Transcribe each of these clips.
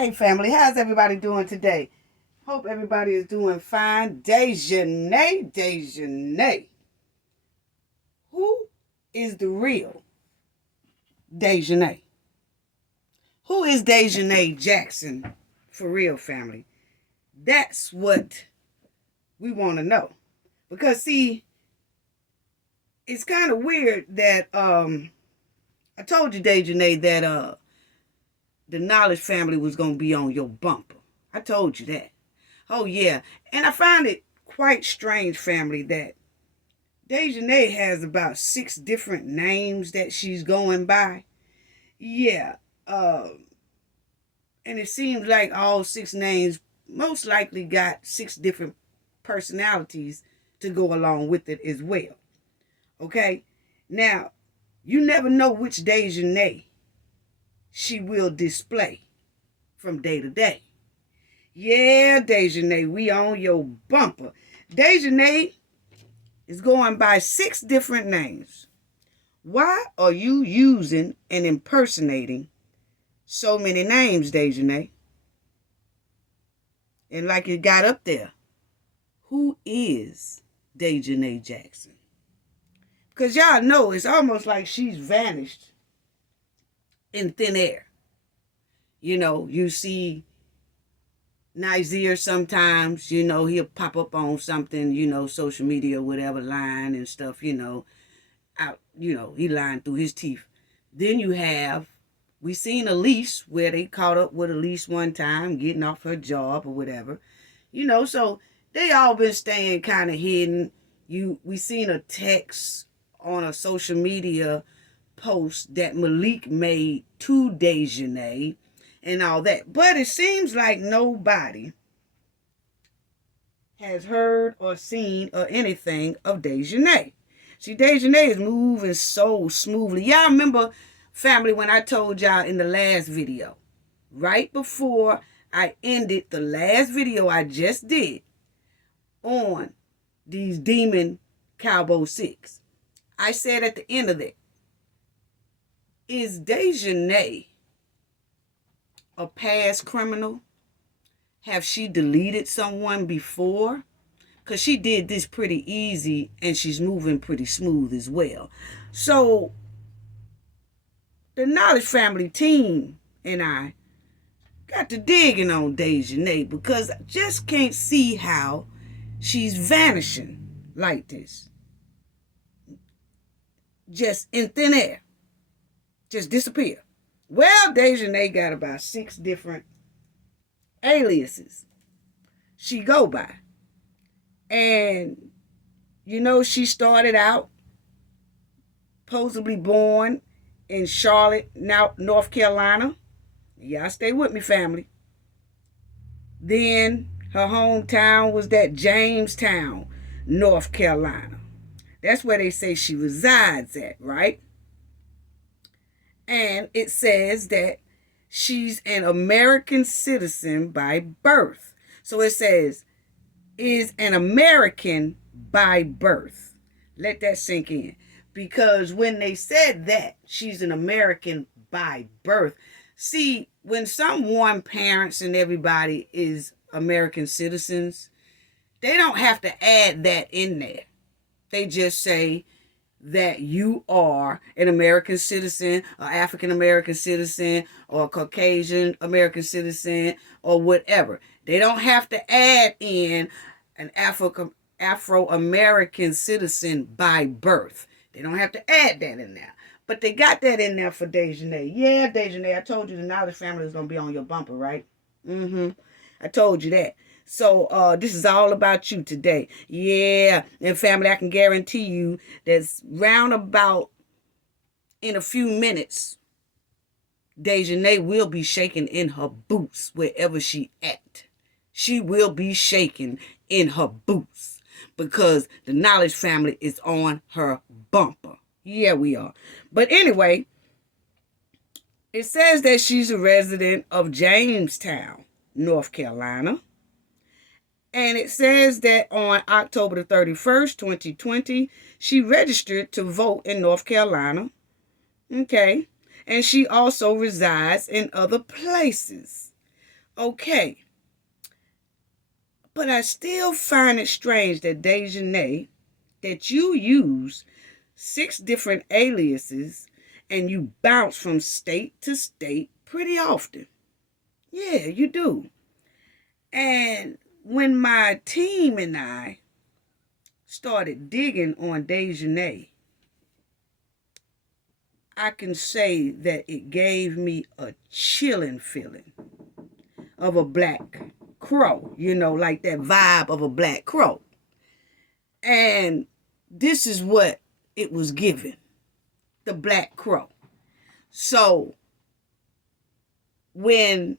Hey family, how's everybody doing today? Hope everybody is doing fine. Daejhanae. Who is the real Daejhanae? Who is Daejhanae Jackson for real, family? That's what we want to know. Because see, it's kind of weird that I told you, Daejhanae, that the Knowledge family was gonna be on your bumper. I told you that. Oh yeah. And I find it quite strange, family, that Daejhanae has about 6 different names that she's going by. Yeah. And it seems like all 6 names most likely got 6 different personalities to go along with it as well. Okay? Now, you never know which Daejhanae she will display from day to day. Yeah, Daejhanae, we on your bumper. Daejhanae is going by 6 different names. Why are you using and impersonating so many names, Daejhanae? And like it got up there, who is Daejhanae Jackson? Because y'all know it's almost like she's vanished in thin air. You know, you see Nizer sometimes, he'll pop up on something, social media, whatever, line and stuff, out, he lying through his teeth. Then we seen Elise, where they caught up with Elise one time, getting off her job or whatever. So they all been staying kind of hidden. We seen a text on a social media post that Malik made to Daejhanae and all that. But it seems like nobody has heard or seen or anything of Daejhanae. See, Daejhanae is moving so smoothly. Y'all remember, family, when I told y'all in the last video, right before I ended the last video I just did on these demon Cabo 6, I said at the end of that, is Daejhanae a past criminal? Have she deleted someone before? Because she did this pretty easy and she's moving pretty smooth as well. So the Knowledge family team and I got to digging on Daejhanae because I just can't see how she's vanishing like this. Just in thin air. Just disappear. Well, Daejhanae got about 6 different aliases she go by. And, she started out supposedly born in Charlotte, North Carolina. Y'all stay with me, family. Then her hometown was that Jamestown, North Carolina. That's where they say she resides at, right? And it says that she's an American citizen by birth. So it says, is an American by birth. Let that sink in. Because when they said that, she's an American by birth. See, when someone, parents and everybody, is American citizens, they don't have to add that in there. They just say that you are an American citizen, or African American citizen, or Caucasian American citizen, or whatever. They don't have to add in an Afro-American citizen by birth. They don't have to add that in there. But they got that in there for Daejhanae. Yeah, Daejhanae, I told you the Knowledge family is going to be on your bumper, right? I told you that. So this is all about you today. Yeah. And family, I can guarantee you that's round about in a few minutes, Daejhanae will be shaking in her boots wherever she at. She will be shaking in her boots because the Knowledge family is on her bumper. Yeah, we are. But anyway, it says that she's a resident of Jamestown, North Carolina. And it says that on October the 31st, 2020, she registered to vote in North Carolina. Okay. And she also resides in other places. Okay. But I still find it strange that Daejhanae, that you use 6 different aliases and you bounce from state to state pretty often. Yeah, you do. And when my team and I started digging on Daejhanae, I can say that it gave me a chilling feeling of a black crow, like that vibe of a black crow. And this is what it was given, the black crow. So when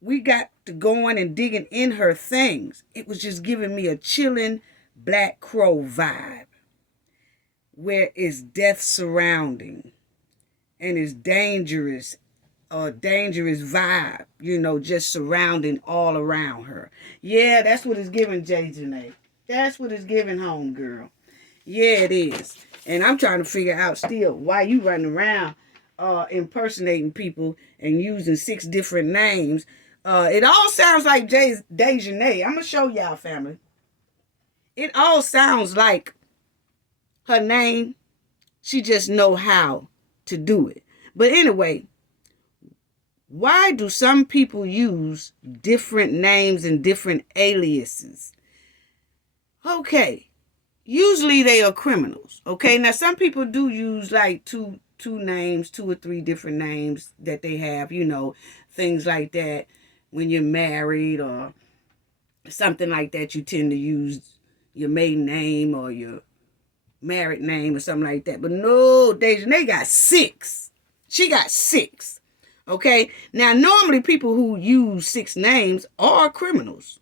we got to going and digging in her things, it was just giving me a chilling black crow vibe, where it's death surrounding and it's dangerous, a dangerous vibe, just surrounding all around her. Yeah, that's what it's giving, Daejhanae. That's what it's giving, home girl. Yeah, it is. And I'm trying to figure out still why you running around impersonating people and using 6 different names. It all sounds like Daejhanae. I'm going to show y'all, family. It all sounds like her name. She just know how to do it. But anyway, why do some people use different names and different aliases? Okay. Usually they are criminals. Okay. Now some people do use like two names, 2 or 3 different names that they have, things like that. When you're married or something like that, you tend to use your maiden name or your married name or something like that. But no, Daejhanae got 6. She got 6. Okay. Now normally people who use 6 names are criminals.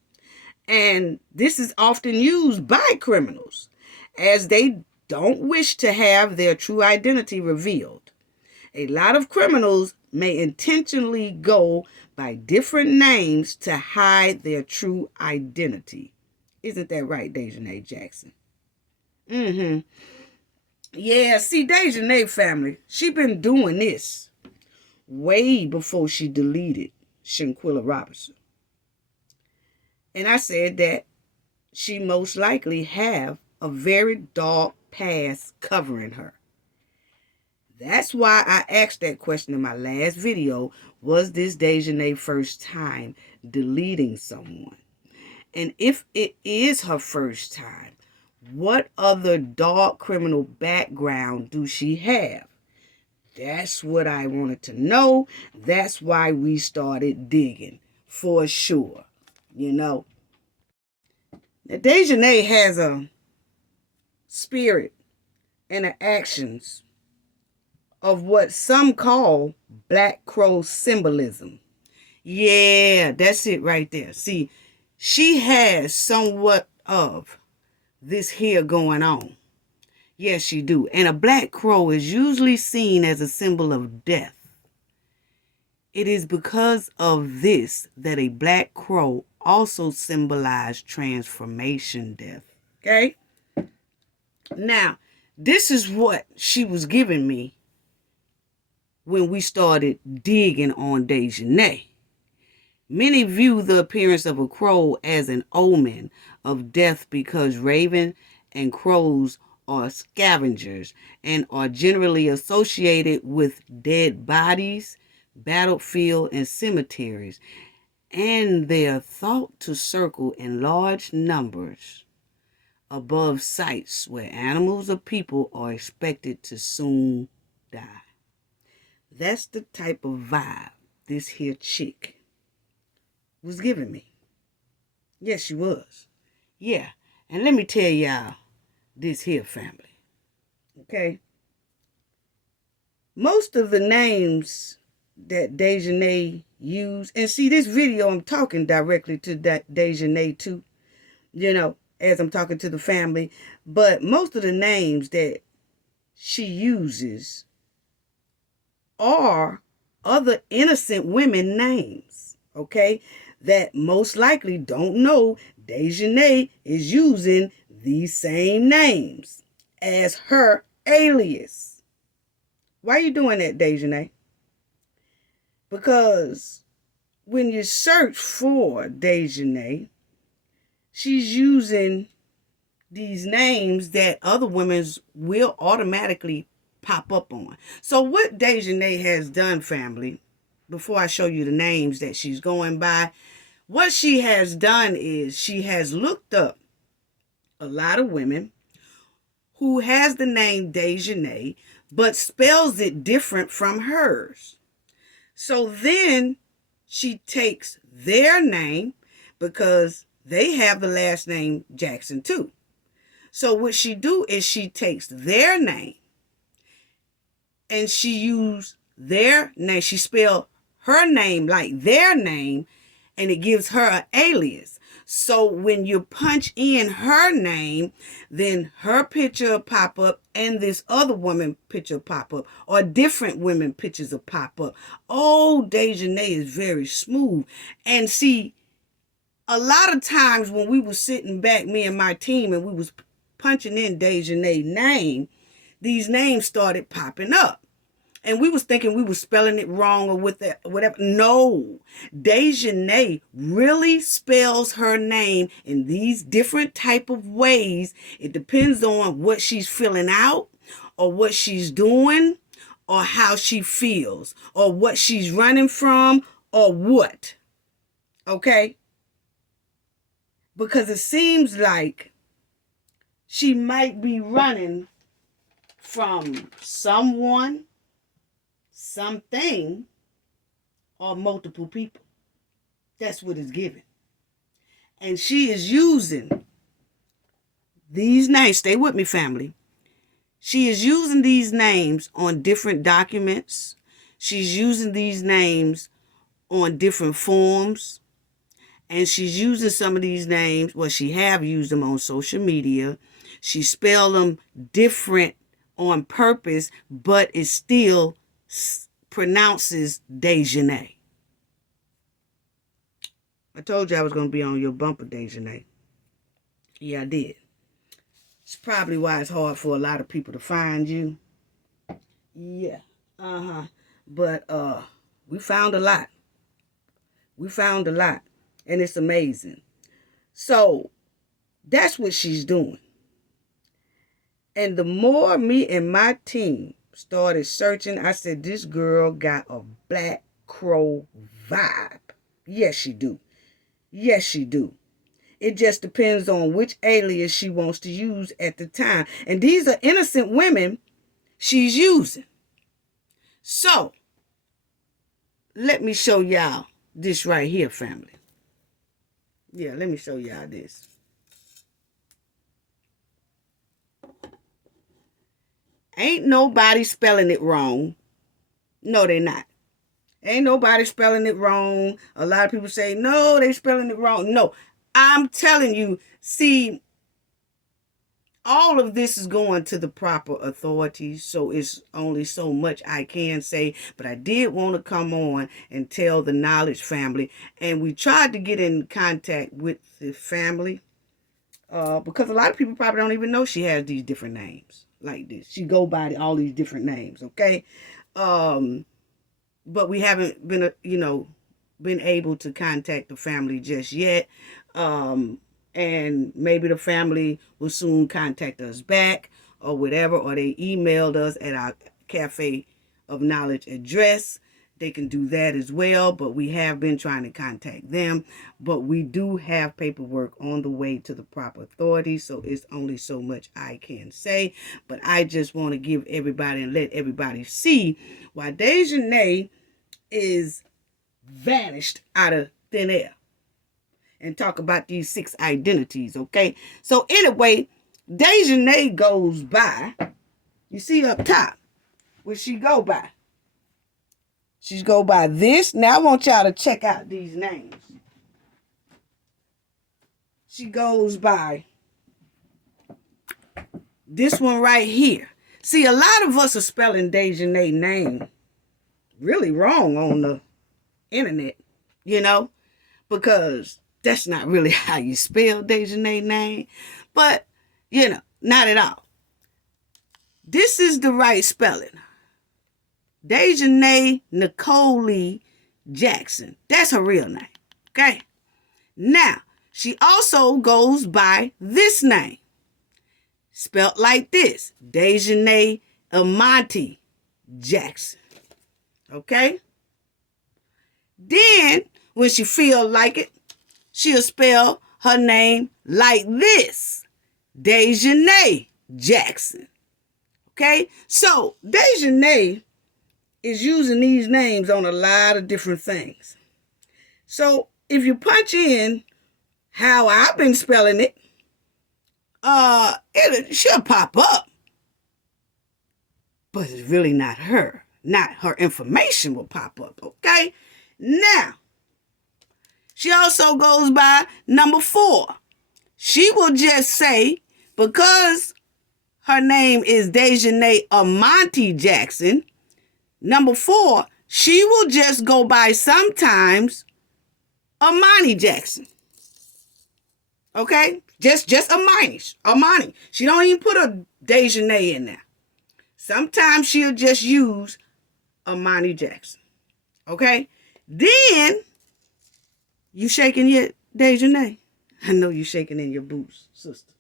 And this is often used by criminals as they don't wish to have their true identity revealed. A lot of criminals may intentionally go by different names to hide their true identity. Isn't that right, Daejhanae Jackson? Yeah, see, Daejhanae family, she been doing this way before she deleted Shanquella Robinson. And I said that she most likely have a very dark past covering her. That's why I asked that question in my last video. Was this Daejhanae's first time deleting someone? And if it is her first time, what other dark criminal background do she have? That's what I wanted to know. That's why we started digging, for sure. Now, Daejhanae has a spirit and an actions of what some call black crow symbolism. Yeah, that's it right there. See, she has somewhat of this here going on. Yes, she do. And a black crow is usually seen as a symbol of death. It is because of this that a black crow also symbolized transformation death. Okay? Now, this is what she was giving me when we started digging on Daejhanae. Many view the appearance of a crow as an omen of death because raven and crows are scavengers and are generally associated with dead bodies, battlefield, and cemeteries, and they are thought to circle in large numbers above sites where animals or people are expected to soon die. That's the type of vibe this here chick was giving me. Yes, she was. Yeah, and let me tell y'all this here family. Okay? Most of the names that Daejhanae used, and see this video, I'm talking directly to that Daejhanae too, as I'm talking to the family, but most of the names that she uses are other innocent women names, okay, that most likely don't know Daejhanae is using these same names as her alias. Why are you doing that, Daejhanae? Because when you search for Daejhanae, she's using these names that other women will automatically pop up on. So what Daejhanae has done, family, before I show you the names that she's going by, what she has done is she has looked up a lot of women who has the name Daejhanae, but spells it different from hers. So then she takes their name, because they have the last name Jackson too. So what she do is she takes their name and she use their name. She spell her name like their name, and it gives her an alias. So when you punch in her name, then her picture will pop up and this other woman picture will pop up, or different women pictures will pop up. Oh, Daejhanae is very smooth. And see, a lot of times when we was sitting back, me and my team, and we was punching in Daejhanae's name, these names started popping up. And we was thinking we was spelling it wrong or with that, whatever. No, Daejhanae really spells her name in these different type of ways. It depends on what she's filling out, or what she's doing, or how she feels, or what she's running from, or what. Okay? Because it seems like she might be running from someone, something, or multiple people. That's what it's given. And she is using these names. Stay with me, family. She is using these names on different documents. She's using these names on different forms. And she's using some of these names. Well, she have used them on social media. She spelled them different on purpose, but it still pronounces Daejhanae. I told you I was going to be on your bumper, Daejhanae. Yeah, I did. It's probably why it's hard for a lot of people to find you. Yeah. But we found a lot. We found a lot. And it's amazing. So that's what she's doing. And the more me and my team started searching, I said, this girl got a Black Crow vibe. Yes, she do. Yes, she do. It just depends on which alias she wants to use at the time. And these are innocent women she's using. So, let me show y'all this right here, family. Yeah, let me show y'all this. Ain't nobody spelling it wrong. No, they not. Ain't nobody spelling it wrong. A lot of people say, no, they spelling it wrong. No, I'm telling you, see, all of this is going to the proper authorities, so it's only so much I can say. But I did want to come on and tell the Knowledge family. And we tried to get in contact with the family because a lot of people probably don't even know she has these different names like this. She go by all these different names, okay? But we haven't been, been able to contact the family just yet. And maybe the family will soon contact us back or whatever, or they emailed us at our Cafe of Knowledge address. They can do that as well, but we have been trying to contact them. But we do have paperwork on the way to the proper authorities, so it's only so much I can say. But I just want to give everybody and let everybody see why Daejhanae is vanished out of thin air. And talk about these 6 identities, okay? So anyway, Daejhanae goes by, you see up top, what she go by. She's go by this. Now I want y'all to check out these names. She goes by this one right here. See, a lot of us are spelling Daejhanae's name really wrong on the internet, because that's not really how you spell Daejhanae's name. But, not at all. This is the right spelling. Daejhanae Nicole Jackson. That's her real name. Okay? Now, she also goes by this name. Spelt like this. Daejhanae Jackson. Okay? Then, when she feel like it, she'll spell her name like this. Daejhanae Jackson. Okay? So, Daejhanae is using these names on a lot of different things. So, if you punch in how I've been spelling it, she'll pop up. But it's really not her. Not her information will pop up, okay? Now, she also goes by number 4. She will just say, because her name is Daejhanae Jackson, number 4, she will just go by sometimes Amani Jackson. Okay? Just Amani. She don't even put a Daejhanae in there. Sometimes she'll just use Amani Jackson. Okay? Then, you shaking your Daejhanae? I know you shaking in your boots, sister.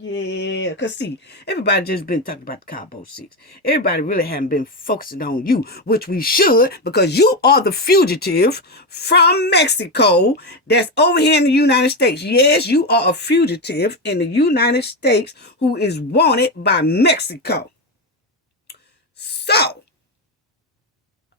Yeah, because see, everybody just been talking about the Cabo 6. Everybody really haven't been focusing on you, which we should, because you are the fugitive from Mexico that's over here in the United States. Yes, you are a fugitive in the United States who is wanted by Mexico. So,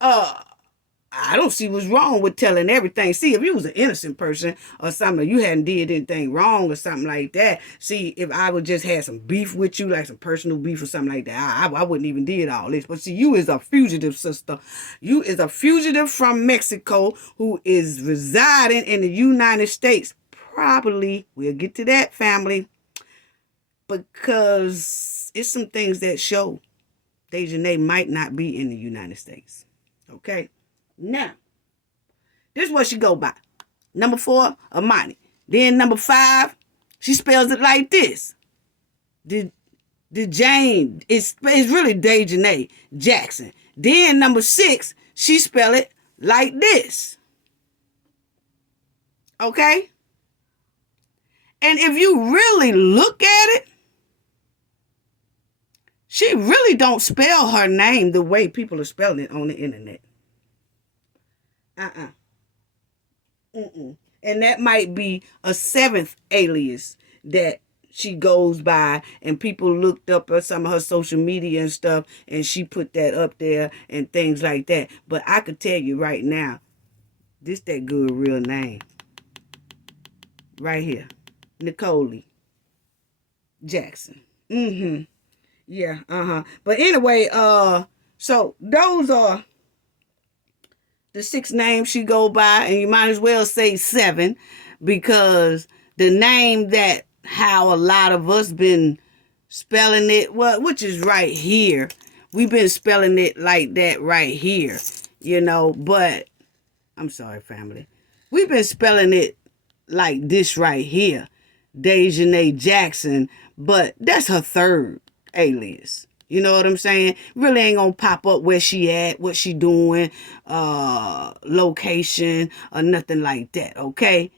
I don't see what's wrong with telling everything. See, if you was an innocent person or something, you hadn't did anything wrong or something like that. See, if I would just had some beef with you, like some personal beef or something like that, I wouldn't even did all this. But see, you is a fugitive, sister. You is a fugitive from Mexico who is residing in the United States. Probably, we'll get to that, family, because it's some things that show Daejhanae might not be in the United States. Okay? Now, this is what she go by. Number 4, Amani. Then number 5, she spells it like this. The Jane, it's really Daejhanae Jackson. Then number 6, she spell it like this. Okay? And if you really look at it, she really don't spell her name the way people are spelling it on the internet. And that might be a 7th alias that she goes by, and people looked up some of her social media and stuff, and she put that up there and things like that. But I could tell you right now, this that good real name. Right here. Nicole Jackson. Yeah, But anyway, so those are the 6 names she go by, and you might as well say 7, because the name that how a lot of us been spelling it, well, which is right here. We've been spelling it like that right here, but I'm sorry, family. We've been spelling it like this right here, Daejhanae Jackson, but that's her 3rd alias. You know what I'm saying? Really ain't gonna pop up where she at, what she doing, location, or nothing like that, okay?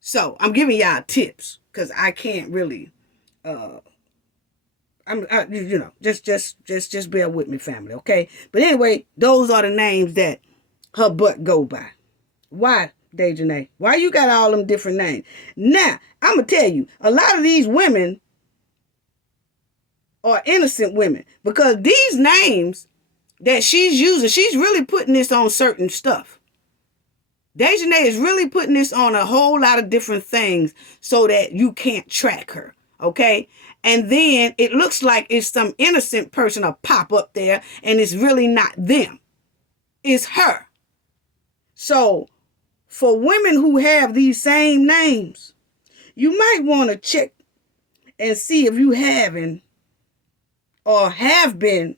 So, I'm giving y'all tips, because I can't really, just bear with me, family, okay? But anyway, those are the names that her butt go by. Why, Daejhanae? Why you got all them different names? Now, I'm gonna tell you, a lot of these women are innocent women, because these names that she's using, she's really putting this on certain stuff. Daejhanae is really putting this on a whole lot of different things so that you can't track her, okay? And then it looks like it's some innocent person will pop up there, and it's really not them. It's her. So, for women who have these same names, you might want to check and see if you haven't or have been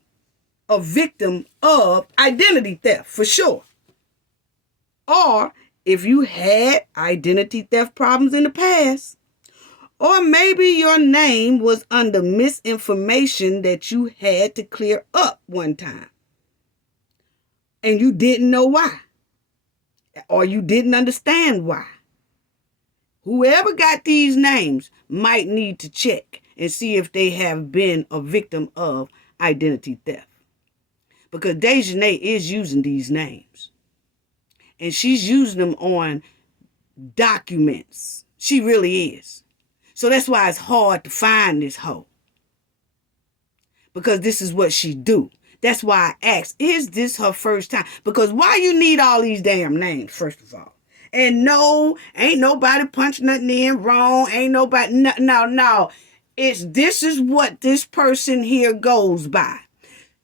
a victim of identity theft, for sure. Or if you had identity theft problems in the past. Or maybe your name was under misinformation that you had to clear up one time, and you didn't know why. or you didn't understand why. Whoever got these names might need to check and see if they have been a victim of identity theft. Because Daejhanae is using these names. And she's using them on documents. She really is. So that's why it's hard to find this hoe. Because this is what she do. That's why I asked, is this her first time? Because why you need all these damn names, first of all? And no, ain't nobody punch nothing in wrong. Ain't nobody, no. This is what this person here goes by.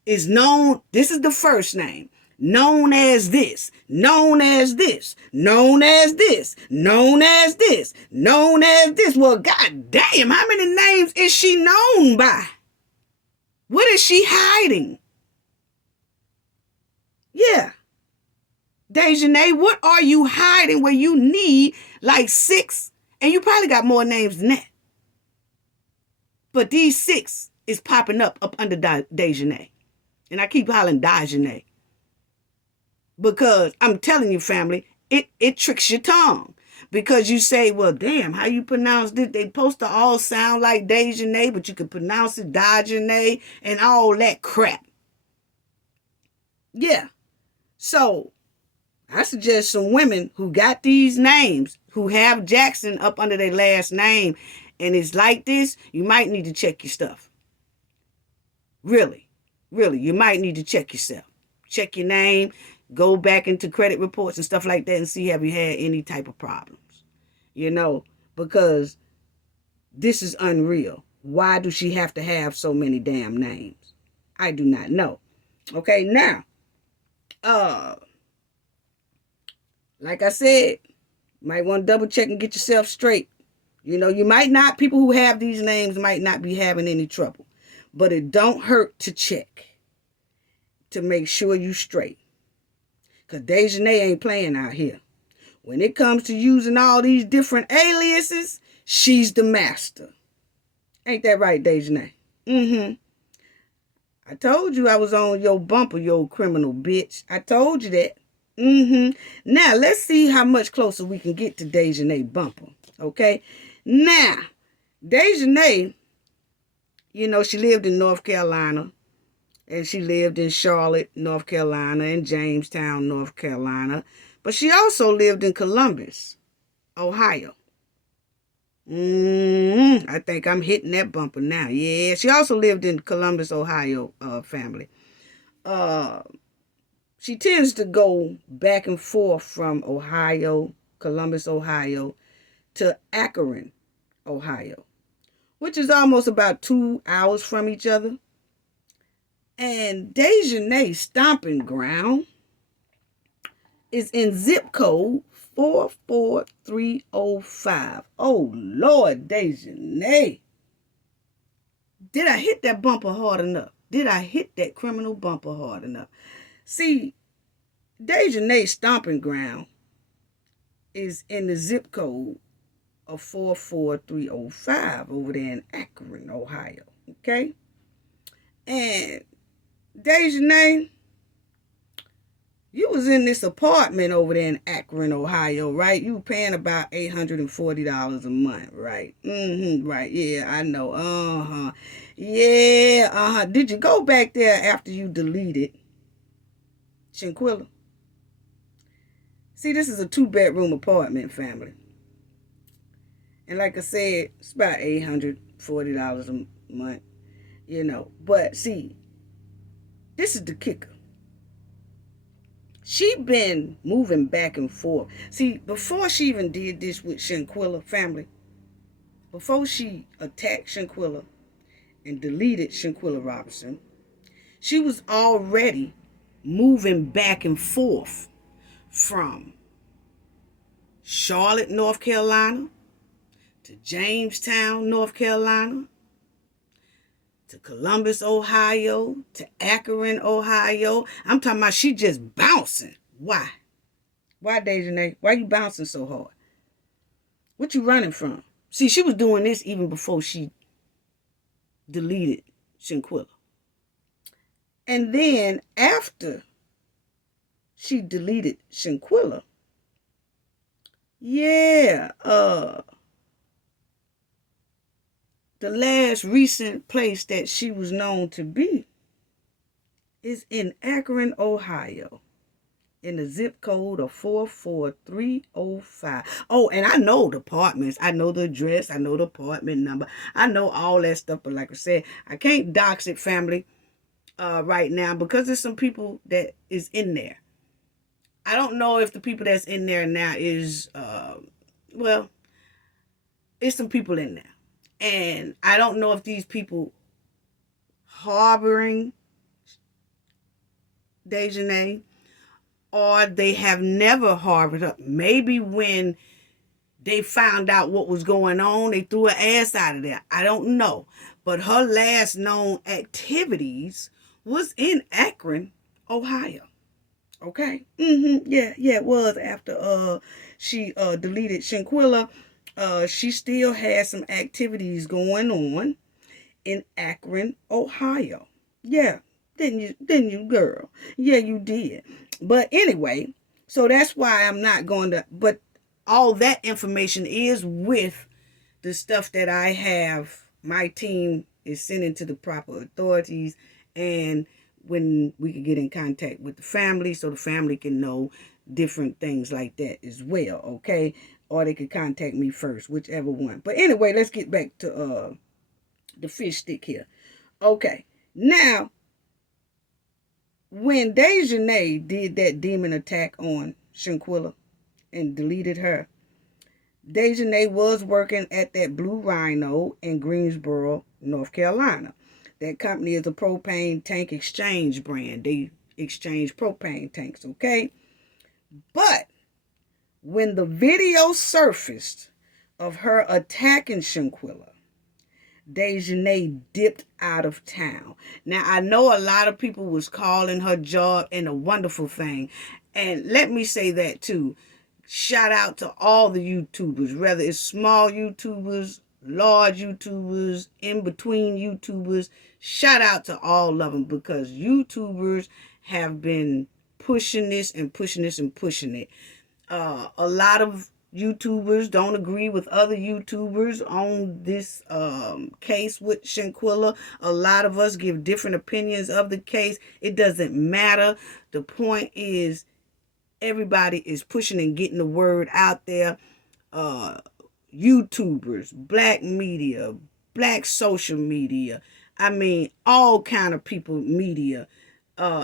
Is known, this is the first name. Known as this, known as this, known as this, known as this, known as this. Well, goddamn, how many names is she known by? What is she hiding? Yeah. Daejhanae, what are you hiding where you need like 6? And you probably got more names than that. But these 6 is popping up under Daejhanae. And I keep hollering Daejhanae. Because I'm telling you, family, it tricks your tongue. Because you say, well, damn, how you pronounce this? They supposed to all sound like Daejhanae, but you can pronounce it Daejhanae and all that crap. Yeah. So I suggest some women who got these names, who have Jackson up under their last name, and it's like this, you might need to check your stuff. Really, you might need to check yourself. Check your name, go back into credit reports and stuff like that and see have you had any type of problems. You know, because this is unreal. Why do she have to have so many damn names? I do not know. Okay, now, like I said, might want to double check and get yourself straight. You know, you might not, people who have these names might not be having any trouble. But it don't hurt to check to make sure you straight. Because Daejhanae ain't playing out here. When it comes to using all these different aliases, she's the master. Ain't that right, Daejhanae? Mm-hmm. I told you I was on your bumper, you old criminal bitch. I told you that. Mm-hmm. Now, let's see how much closer we can get to Daejhanae bumper. Okay? Now, Daejhanae, you know, she lived in North Carolina. And she lived in Charlotte, North Carolina, and Jamestown, North Carolina. But she also lived in Columbus, Ohio. I think I'm hitting that bumper now. Yeah, she also lived in Columbus, Ohio, family. She tends to go back and forth from Ohio, Columbus, Ohio, to Akron, Ohio, which is almost about 2 hours from each other. And Daejhanae's stomping ground is in zip code 44305. Oh, Lord, Daejhanae. Did I hit that bumper hard enough? Did I hit that criminal bumper hard enough? See, Daejhanae's stomping ground is in the zip code of 44305 over there in Akron, Ohio. Okay? And Daejhanae, you was in this apartment over there in Akron, Ohio, right? You were paying about $840 a month, right? Right, yeah, I know, Yeah, Did you go back there after you deleted Shanquella? See, this is a 2-bedroom apartment, family. And like I said, it's about $840 a month, you know. But see, this is the kicker. She been moving back and forth. See, before she even did this with Shanquella, family, before she attacked Shanquella and deleted Shanquella Robinson, she was already moving back and forth from Charlotte, North Carolina, to Jamestown, North Carolina, to Columbus, Ohio, to Akron, Ohio. I'm talking about she just bouncing. Why? Why, Daejhanae? Why you bouncing so hard? What you running from? See, she was doing this even before she deleted Shanquella. And then after she deleted Shanquella, Yeah, the last recent place that she was known to be is in Akron, Ohio, in the zip code of 44305. Oh, and I know the apartments. I know the address. I know the apartment number. I know all that stuff. But like I said, I can't dox it, family, right now because there's some people that is in there. I don't know if the people that's in there now is, well, it's some people in there. And I don't know if these people harboring Daejhanae or they have never harbored her. Maybe when they found out what was going on, they threw her ass out of there. I don't know. But her last known activities was in Akron, Ohio. Okay. Yeah, it was after she deleted Shanquella. She still had some activities going on in Akron, Ohio. Yeah. Didn't you, girl? Yeah, you did. But anyway, so that's why I'm not going to, but all that information is with the stuff that I have. My team is sending to the proper authorities, and when we can get in contact with the family so the family can know different things like that as well, okay? Or they could contact me first, whichever one. But anyway, let's get back to the fish stick here. Okay. Now, when Daejhanae did that demon attack on Shanquella and deleted her, Daejhanae was working at that Blue Rhino in Greensboro, North Carolina. That company is a propane tank exchange brand. They exchange propane tanks, okay? But when the video surfaced of her attacking Shanquella, Daejhanae dipped out of town. Now, I know a lot of people was calling her job and a wonderful thing. And let me say that too. Shout out to all the YouTubers, whether it's small YouTubers, large YouTubers, in between YouTubers. Shout out to all of them because YouTubers have been pushing this and pushing this and pushing it. A lot of YouTubers don't agree with other YouTubers on this case with Shanquella. A lot of us give different opinions of the case. It doesn't matter. The point is everybody is pushing and getting the word out there. YouTubers, black media, black social media. I mean, all kind of people media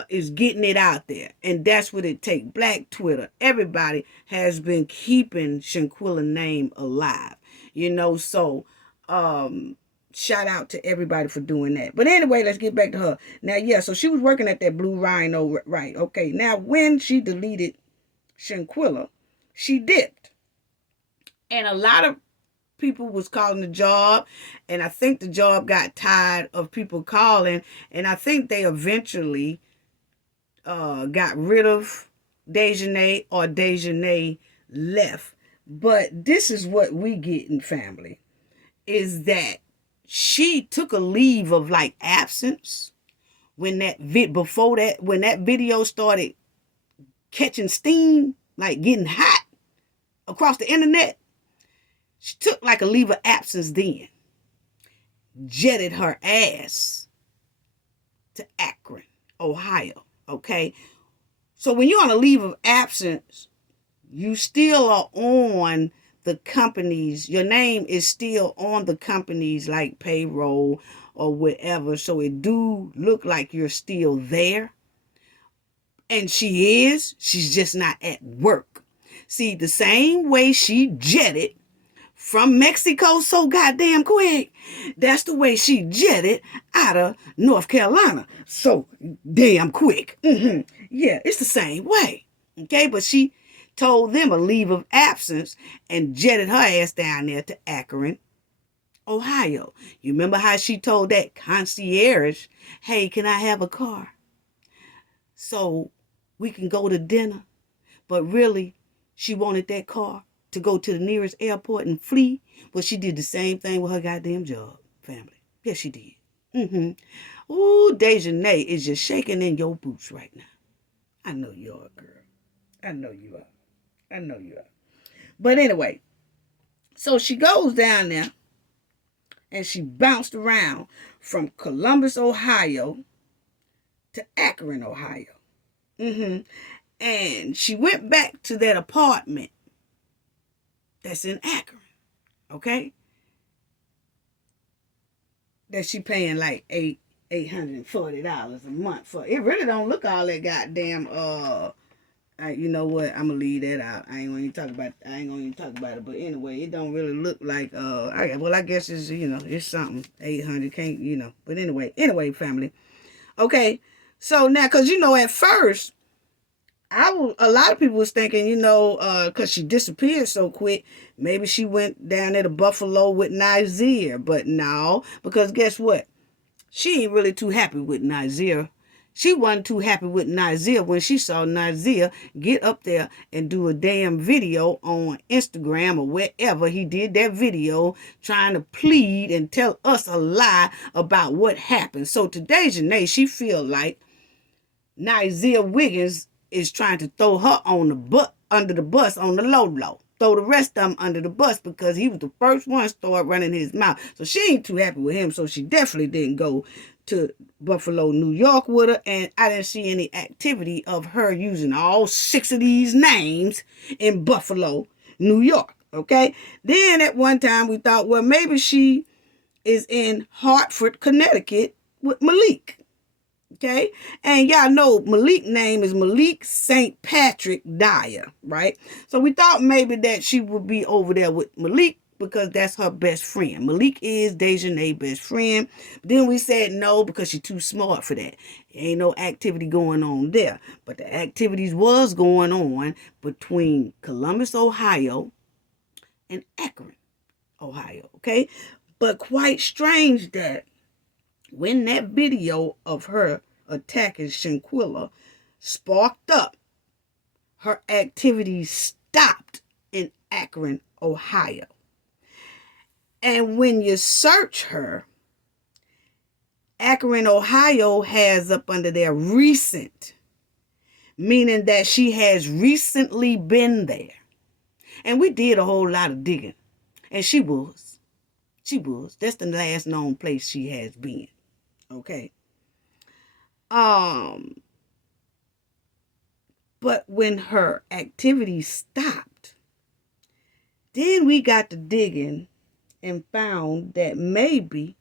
is getting it out there. And that's what it takes. Black Twitter, everybody has been keeping Shanquella's name alive. So shout out to everybody for doing that. But anyway, let's get back to her. Now, yeah, so she was working at that Blue Rhino, right? Okay, now when she deleted Shanquella, she dipped. And a lot of people was calling the job, and I think the job got tired of people calling, and I think they eventually got rid of Daejhanae, or Daejhanae left. But this is what we get in family, is that she took a leave of like absence when when that video started catching steam, like getting hot across the internet. She took like a leave of absence then. Jetted her ass to Akron, Ohio. Okay? So when you're on a leave of absence, you still are on the companies. Your name is still on the companies like payroll or whatever. So it do look like you're still there. And she is. She's just not at work. See, the same way she jetted from Mexico so goddamn quick, that's the way she jetted out of North Carolina so damn quick. Yeah, it's the same way. Okay, but she told them a leave of absence and jetted her ass down there to Akron, Ohio. You remember how she told that concierge, hey, can I have a car so we can go to dinner? But really, she wanted that car to go to the nearest airport and flee. Well, she did the same thing with her goddamn job, family. Yes, she did. Ooh, Daejhanae is just shaking in your boots right now. I know you are, girl. I know you are. I know you are. But anyway, so she goes down there and she bounced around from Columbus, Ohio to Akron, Ohio. And she went back to that apartment that's in Akron, okay? That she paying like $840 a month for. It really don't look all that goddamn you know what? I'm gonna leave that out. I ain't gonna even talk about it. But anyway, it don't really look like I guess it's it's something 800 can't. But anyway, family. Okay, so now because at first a lot of people was thinking because she disappeared so quick, maybe she went down there to Buffalo with Nizer, but no, because guess what? She ain't really too happy with Nizer. She wasn't too happy with Nizer when she saw Nizer get up there and do a damn video on Instagram or wherever he did that video trying to plead and tell us a lie about what happened. So today, Janae, she feel like Nizer Wiggins is trying to throw her on the under the bus on the low. Throw the rest of them under the bus because he was the first one to start running his mouth. So she ain't too happy with him. So she definitely didn't go to Buffalo, New York with her. And I didn't see any activity of her using all 6 of these names in Buffalo, New York. Okay. Then at one time we thought, well, maybe she is in Hartford, Connecticut with Malik. Okay, and y'all know Malik's name is Malik St. Patrick Dyer, right? So we thought maybe that she would be over there with Malik because that's her best friend. Malik is Daejhanae's best friend. Then we said no because she's too smart for that. Ain't no activity going on there. But the activities was going on between Columbus, Ohio and Akron, Ohio, okay? But quite strange that when that video of her attacking Shanquella sparked up, her activities stopped in Akron, Ohio. And when you search her, Akron, Ohio has up under there recent, meaning that she has recently been there. And we did a whole lot of digging. And she was. That's the last known place she has been. Okay. But when her activity stopped, then we got to digging and found that maybe,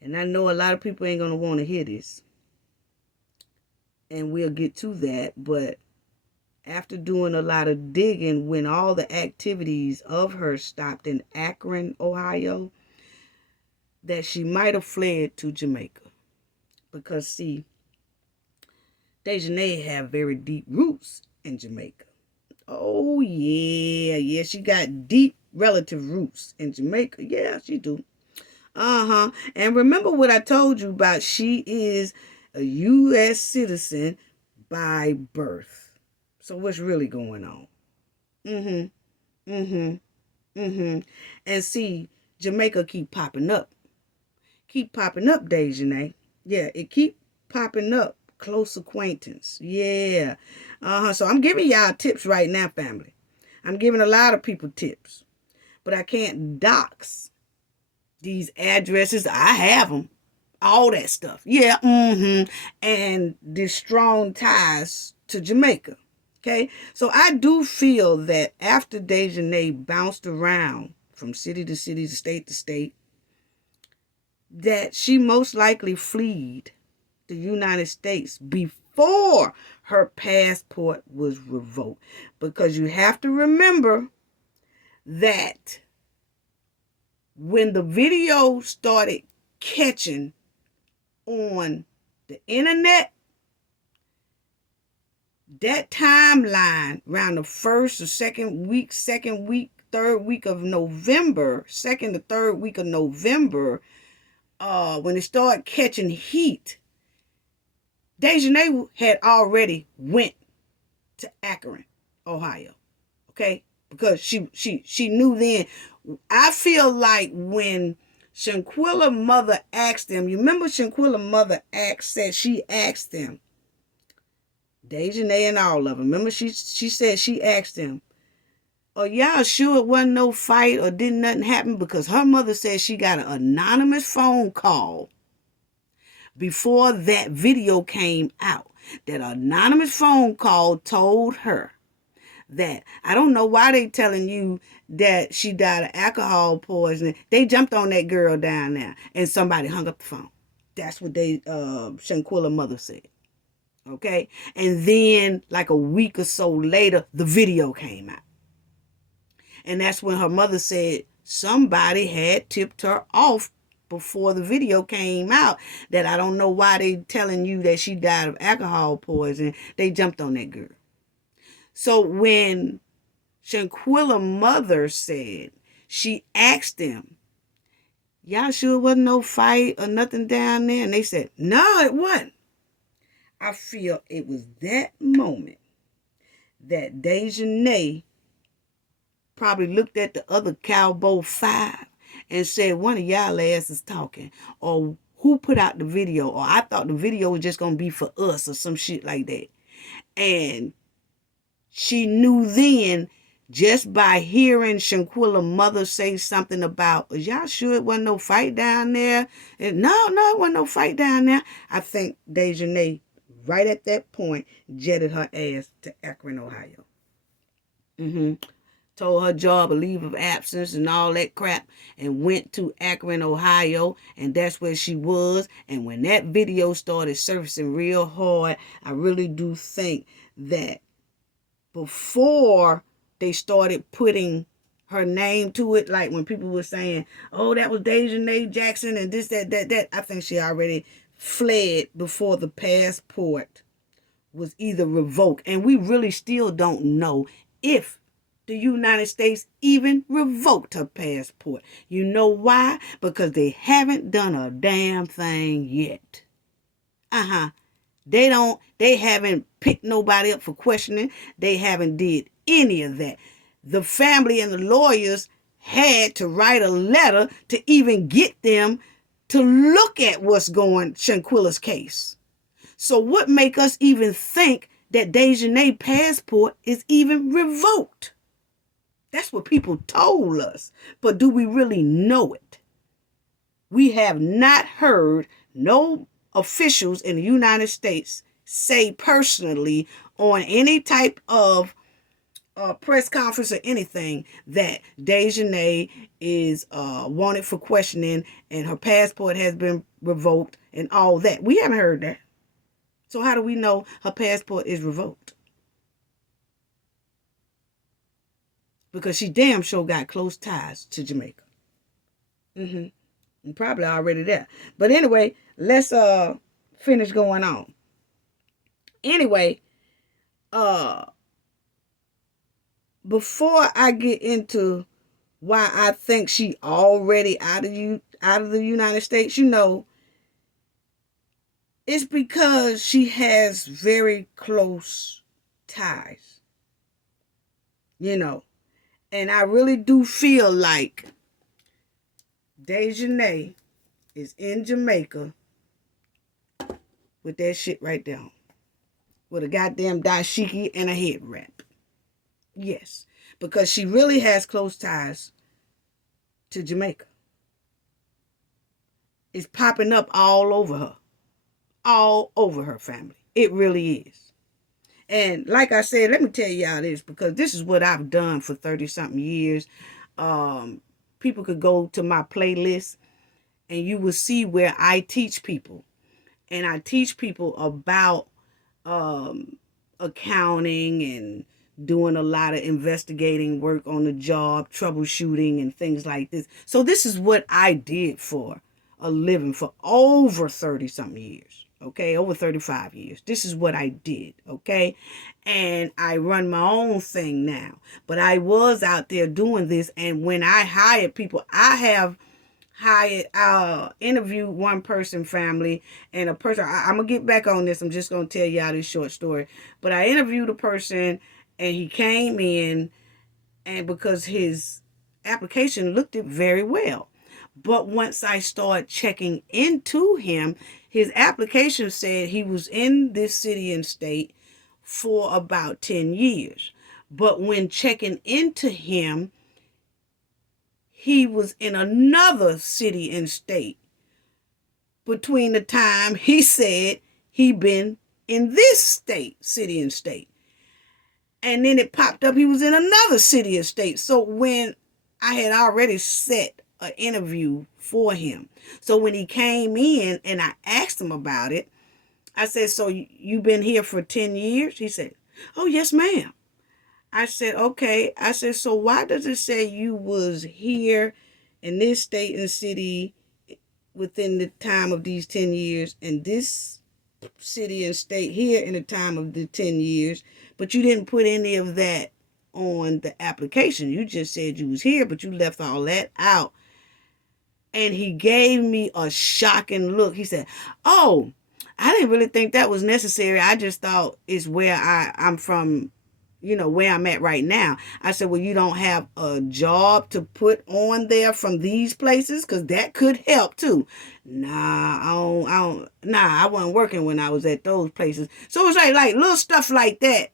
and I know a lot of people ain't going to want to hear this, and we'll get to that, but after doing a lot of digging, when all the activities of her stopped in Akron, Ohio, that she might have fled to Jamaica. Because, see, Daejhanae have very deep roots in Jamaica. Oh, yeah, she got deep relative roots in Jamaica. Yeah, she do. And remember what I told you about, she is a U.S. citizen by birth. So what's really going on? And see, Jamaica keep popping up. Daejhanae. Yeah, it keep popping up. Close acquaintance. Yeah. So I'm giving y'all tips right now, family. I'm giving a lot of people tips. But I can't dox these addresses. I have them. All that stuff. Yeah. And the strong ties to Jamaica. Okay. So I do feel that after Daejhanae bounced around from city to city, state to state, that she most likely fled the United States before her passport was revoked. Because you have to remember that when the video started catching on the internet, that timeline around the first or second week, third week of November, second to third week of November, when it started catching heat, Daejhanae had already went to Akron, Ohio. Okay? Because she knew then. I feel like when Shanquella mother asked them, you remember Shanquella mother said she asked them, Daejhanae and all of them. Remember she said she asked them, Or y'all sure it wasn't no fight or didn't nothing happen? Because her mother said she got an anonymous phone call before that video came out. That anonymous phone call told her that, I don't know why they telling you that she died of alcohol poisoning. They jumped on that girl down there and somebody hung up the phone. That's what Shanquella mother said. Okay. And then like a week or so later, the video came out. And that's when her mother said somebody had tipped her off before the video came out, that I don't know why they telling you that she died of alcohol poisoning. They jumped on that girl. So when Shanquella mother said, she asked them, y'all sure it wasn't no fight or nothing down there? And they said, no, it wasn't. I feel it was that moment that Daejhanae probably looked at the other Cabo 5 and said, one of y'all asses talking, or who put out the video, or I thought the video was just going to be for us or some shit like that. And she knew then, just by hearing Shanquella mother say something about, was y'all sure it wasn't no fight down there? And no, it wasn't no fight down there. I think Daejhanae, right at that point, jetted her ass to Akron, Ohio. Told her job a leave of absence and all that crap, and went to Akron, Ohio, and that's where she was. And when that video started surfacing real hard, I really do think that before they started putting her name to it, like when people were saying, oh, that was Daejhanae Jackson and this, that, I think she already fled before the passport was either revoked. And we really still don't know if the United States even revoked her passport. You know why? Because they haven't done a damn thing yet. They haven't picked nobody up for questioning. They haven't did any of that. The family and the lawyers had to write a letter to even get them to look at what's going Shanquella's case. So what make us even think that Daejhanae passport is even revoked? That's what people told us. But do we really know it? We have not heard no officials in the United States say personally on any type of press conference or anything that Daejhanae is wanted for questioning and her passport has been revoked and all that. We haven't heard that. So how do we know her passport is revoked? Because she damn sure got close ties to Jamaica. And probably already there. But anyway, let's finish going on. Anyway, before I get into why I think she already out of the United States, you know, it's because she has very close ties. You know. And I really do feel like Daejhanae is in Jamaica with that shit right there. With a goddamn dashiki and a head wrap. Yes. Because she really has close ties to Jamaica. It's popping up all over her. All over her family. It really is. And like I said, let me tell y'all this, because this is what I've done for 30-something years. People could go to my playlist and you will see where I teach people. And I teach people about accounting and doing a lot of investigating work on the job, troubleshooting and things like this. So this is what I did for a living for over 30-something years. Okay, over 35 years. This is what I did, okay? And I run my own thing now. But I was out there doing this, and when I hired people, I have interviewed one person, family, and a person, I'm going to get back on this. I'm just going to tell y'all this short story. But I interviewed a person, and he came in, and because his application looked it very well. But once I started checking into him, his application said he was in this city and state for about 10 years. But when checking into him, he was in another city and state between the time he said he been in this state, city and state. And then it popped up he was in another city and state. So when I had already set an interview for him. So when he came in and I asked him about it, I said, so you've been here for 10 years? He said, oh, yes, ma'am. I said, okay. I said, so why does it say you was here in this state and city within the time of these 10 years and this city and state here in the time of the 10 years, but you didn't put any of that on the application. You just said you was here, but you left all that out. And he gave me a shocking look. He said, oh, I didn't really think that was necessary. I just thought it's where I'm from, where I'm at right now. I said, well, you don't have a job to put on there from these places? Because that could help too. I wasn't working when I was at those places. So it's like little stuff like that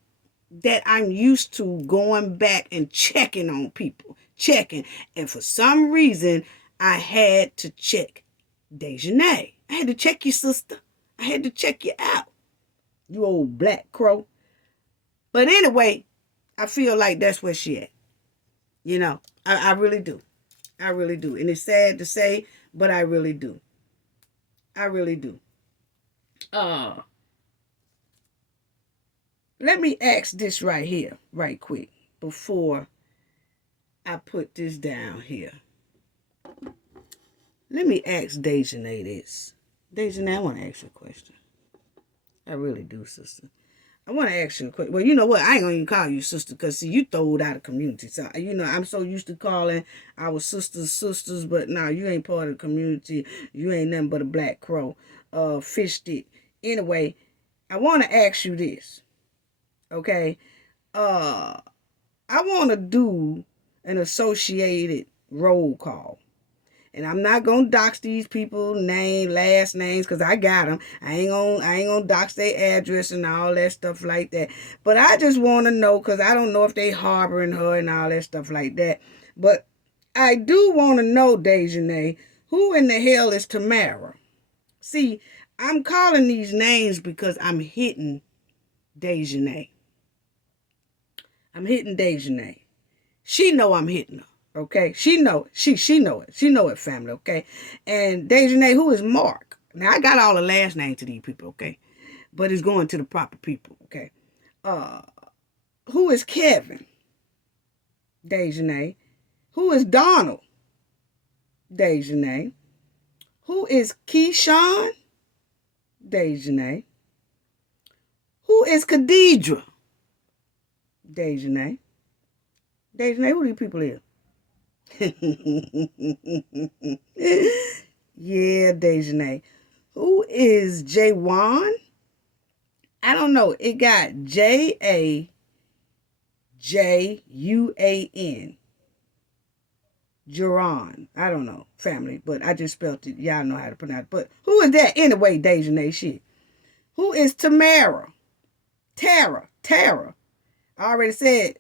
I'm used to going back and checking on people. Checking. And for some reason, I had to check Daejhanae. I had to check you, sister. I had to check you out. You old black crow. But anyway, I feel like that's where she at. I really do. I really do. And it's sad to say, but I really do. I really do. Let me ask this right here, right quick, before I put this down here. Let me ask Daejhanae this. Daejhanae, I want to ask you a question. I really do, sister. I want to ask you a question. Well, you know what? I ain't going to even call you sister because, see, you throwed out of community. So, I'm so used to calling our sisters, but now you ain't part of the community. You ain't nothing but a black crow. Fish stick. Anyway, I want to ask you this. Okay? I want to do an associated roll call. And I'm not going to dox these people last names, because I got them. I ain't gonna dox their address and all that stuff like that. But I just want to know, because I don't know if they harboring her and all that stuff like that. But I do want to know, Daejhanae, who in the hell is Tamara? See, I'm calling these names because I'm hitting Daejhanae. I'm hitting Daejhanae. She know I'm hitting her. Okay, she know it. She know it, family. Okay, and Daejhanae, who is Mark? Now I got all the last names to these people. Okay, but it's going to the proper people. Okay, who is Kevin? Daejhanae. Who is Donald? Daejhanae. Who is Keyshawn? Daejhanae. Who is Khadidra? Daejhanae. Daejhanae, who these people is? Yeah, Daejhanae. Who is Jawan? I don't know. It got Jajuan. Jaron. I don't know, family, but I just spelled it. Y'all know how to pronounce it. But who is that anyway, Daejhanae? Shit. Who is Tamara? Tara. I already said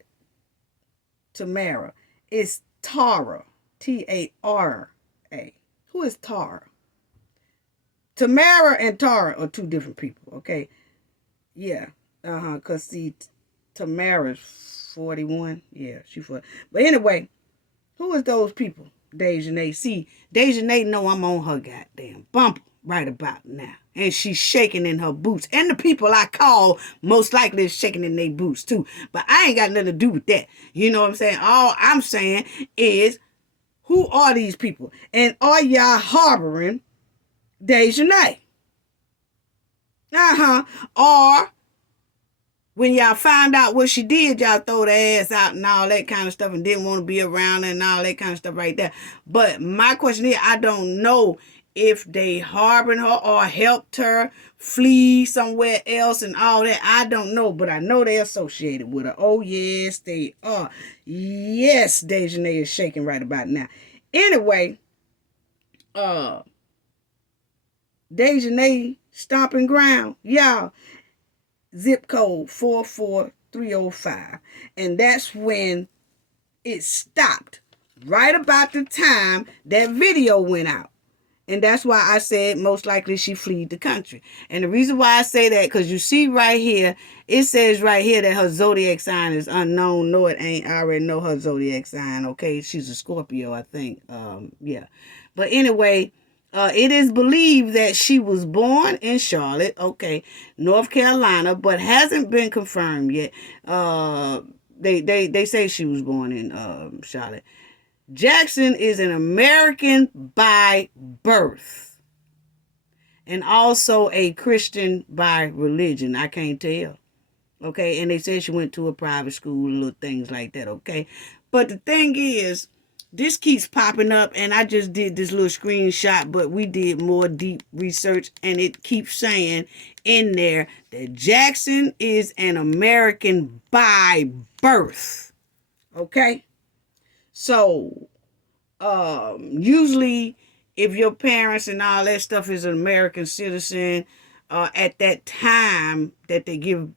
Tamara. It's Tara. Tara. Who is Tara? Tamara and Tara are two different people, okay? Yeah. Because, see, Tamara's 41. Yeah, she's 40. But anyway, who is those people? Daejhanae. See, Daejhanae know I'm on her goddamn bumper right about now. And she's shaking in her boots. And the people I call most likely is shaking in their boots too. But I ain't got nothing to do with that. You know what I'm saying? All I'm saying is, who are these people? And are y'all harboring Daejhanae? Or when y'all found out what she did, y'all throw the ass out and all that kind of stuff and didn't want to be around her and all that kind of stuff right there. But my question is, I don't know if they harbored her or helped her flee somewhere else and all that. I don't know, but I know they're associated with her. Oh, yes, they are. Yes, Daejhanae is shaking right about now. Anyway, Daejhanae stomping ground. Y'all, zip code 442. 3:05. And that's when it stopped. Right about the time that video went out. And that's why I said most likely she fled the country. And the reason why I say that, because you see right here, it says right here that her zodiac sign is unknown. No, it ain't. I already know her zodiac sign, okay? She's a Scorpio, I think. Yeah. But anyway, it is believed that she was born in Charlotte, okay, North Carolina, but hasn't been confirmed yet. They say she was born in Charlotte. Jackson is an American by birth and also a Christian by religion. I can't tell. Okay, and they said she went to a private school and little things like that, okay? But the thing is, this keeps popping up, and I just did this little screenshot, but we did more deep research, and it keeps saying in there that Jackson is an American by birth, okay? So, usually, if your parents and all that stuff is an American citizen, at that time that they give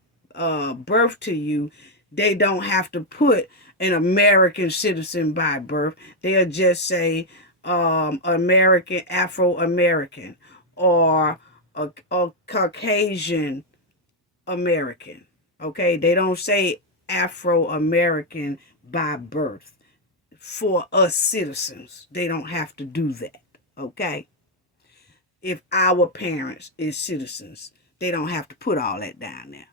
birth to you, they don't have to put an American citizen by birth. They'll just say American, Afro-American, or a Caucasian American. Okay, they don't say Afro-American by birth. For us citizens, they don't have to do that, okay? If our parents is citizens, they don't have to put all that down there,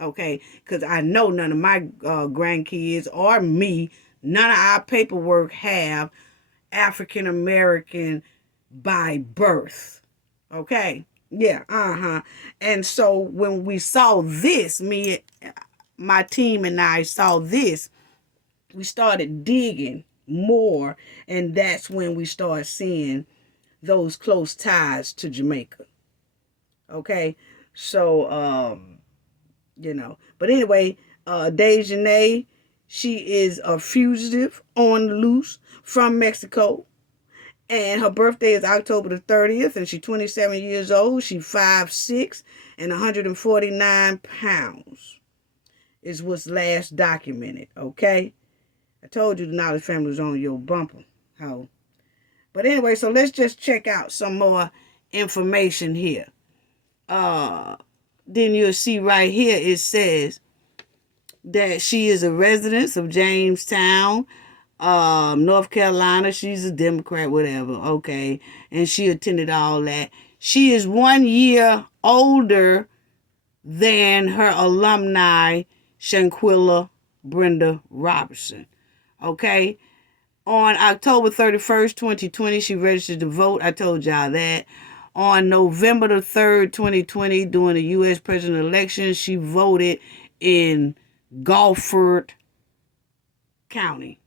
okay? Because I know none of my grandkids or me, none of our paperwork have African American by birth, okay? Yeah, And so when we saw this, my team and I saw this, we started digging more, and that's when we started seeing those close ties to Jamaica. Okay, so but anyway, Daejhanae, she is a fugitive on the loose from Mexico, and her birthday is October the 30th, and she's 27 years old. She's 5'6" and 149 pounds is what's last documented, okay? I told you the Knowledge family was on your bumper. How? But anyway, so let's just check out some more information here. Then you'll see right here it says that she is a resident of Jamestown, North Carolina. She's a Democrat, whatever. Okay. And she attended all that. She is 1 year older than her alumni, Shanquella Brenda Robertson. Okay. On October 31st, 2020, she registered to vote. I told y'all that. On November the 3rd, 2020, during the U.S. presidential election, she voted in Gulfport County.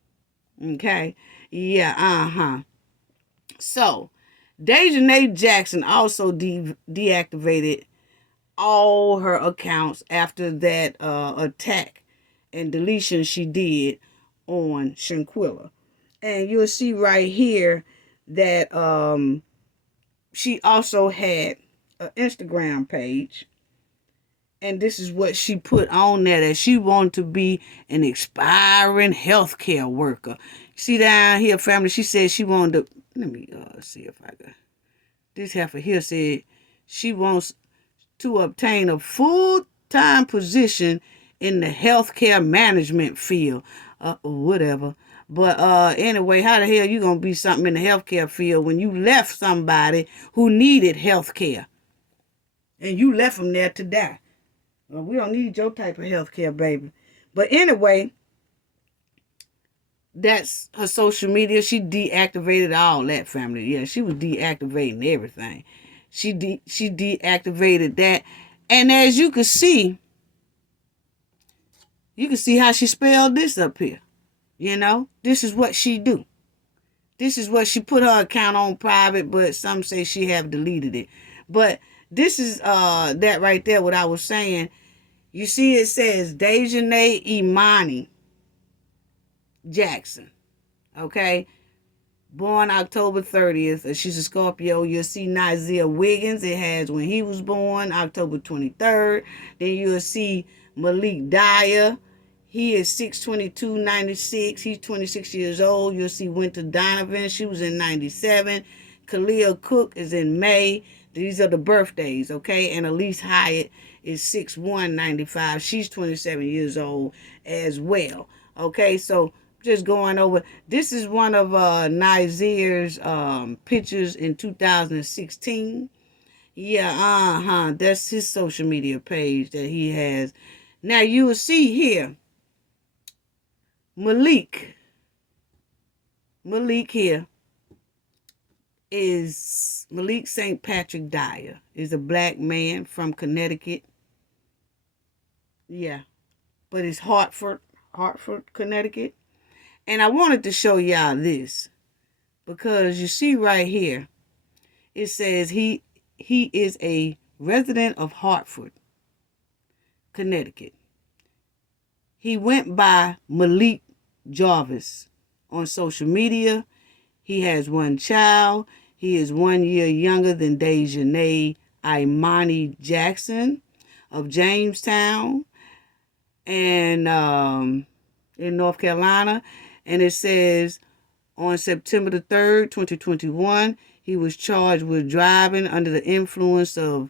Okay. Yeah, So, Daejhanae Jackson also deactivated all her accounts after that attack and deletion she did on Shanquella. And you'll see right here that she also had an Instagram page. And this is what she put on there, that she wanted to be an aspiring healthcare worker. See down here, family, she said she wanted to, let me see if I can. This heifer here said she wants to obtain a full-time position in the healthcare management field. Whatever. But anyway, how the hell you going to be something in the healthcare field when you left somebody who needed healthcare? And you left them there to die. Well, we don't need your type of healthcare, baby. But anyway, that's her social media. She deactivated all that, family. Yeah, she was deactivating everything. She deactivated that. And as you can see how she spelled this up here. You know, this is what she do. This is what she put her account on private, but some say she have deleted it. But this is that right there, what I was saying. You see it says Daejhanae Imani Jackson. Okay? Born October 30th. She's a Scorpio. You'll see Nigel Wiggins. It has when he was born, October 23rd. Then you'll see Malik Dyer, he is 6/22/96. He's 26 years old. You'll see Winter Donovan. She was in 97. Kalia Cook is in May. These are the birthdays, okay? And Elise Hyatt is 6/1/95. She's 27 years old as well. Okay, so just going over. This is one of Nazir's pictures in 2016. Yeah, that's his social media page that he has. Now you will see here, Malik here is Malik St. Patrick Dyer. Is a black man from Connecticut. Yeah, but it's Hartford, Connecticut. And I wanted to show y'all this because you see right here, it says he is a resident of Hartford, Connecticut. He went by Malik Jarvis on social media. He has one child. He is 1 year younger than Daejhanae Jackson of Jamestown and in North Carolina. And it says on September the 3rd, 2021, he was charged with driving under the influence of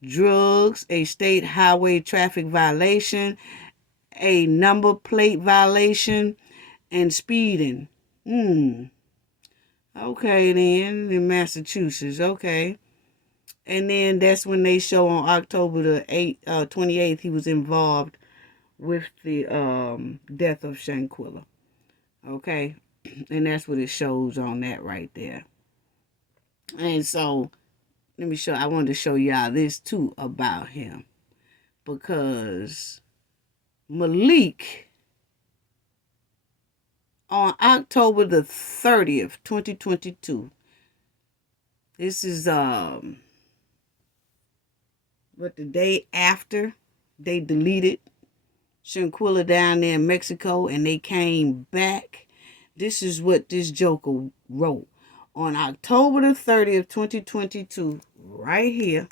drugs, a state highway traffic violation, a number plate violation, and speeding. Okay, then, in Massachusetts. Okay. And then that's when they show on October the 28th, he was involved with the death of Shanquella. Okay. And that's what it shows on that right there. And so, I wanted to show y'all this too about him. Because Malik, on October the 30th, 2022, this is the day after they deleted Shanquella down there in Mexico and they came back. This is what this joker wrote. On October the 30th, 2022, right here,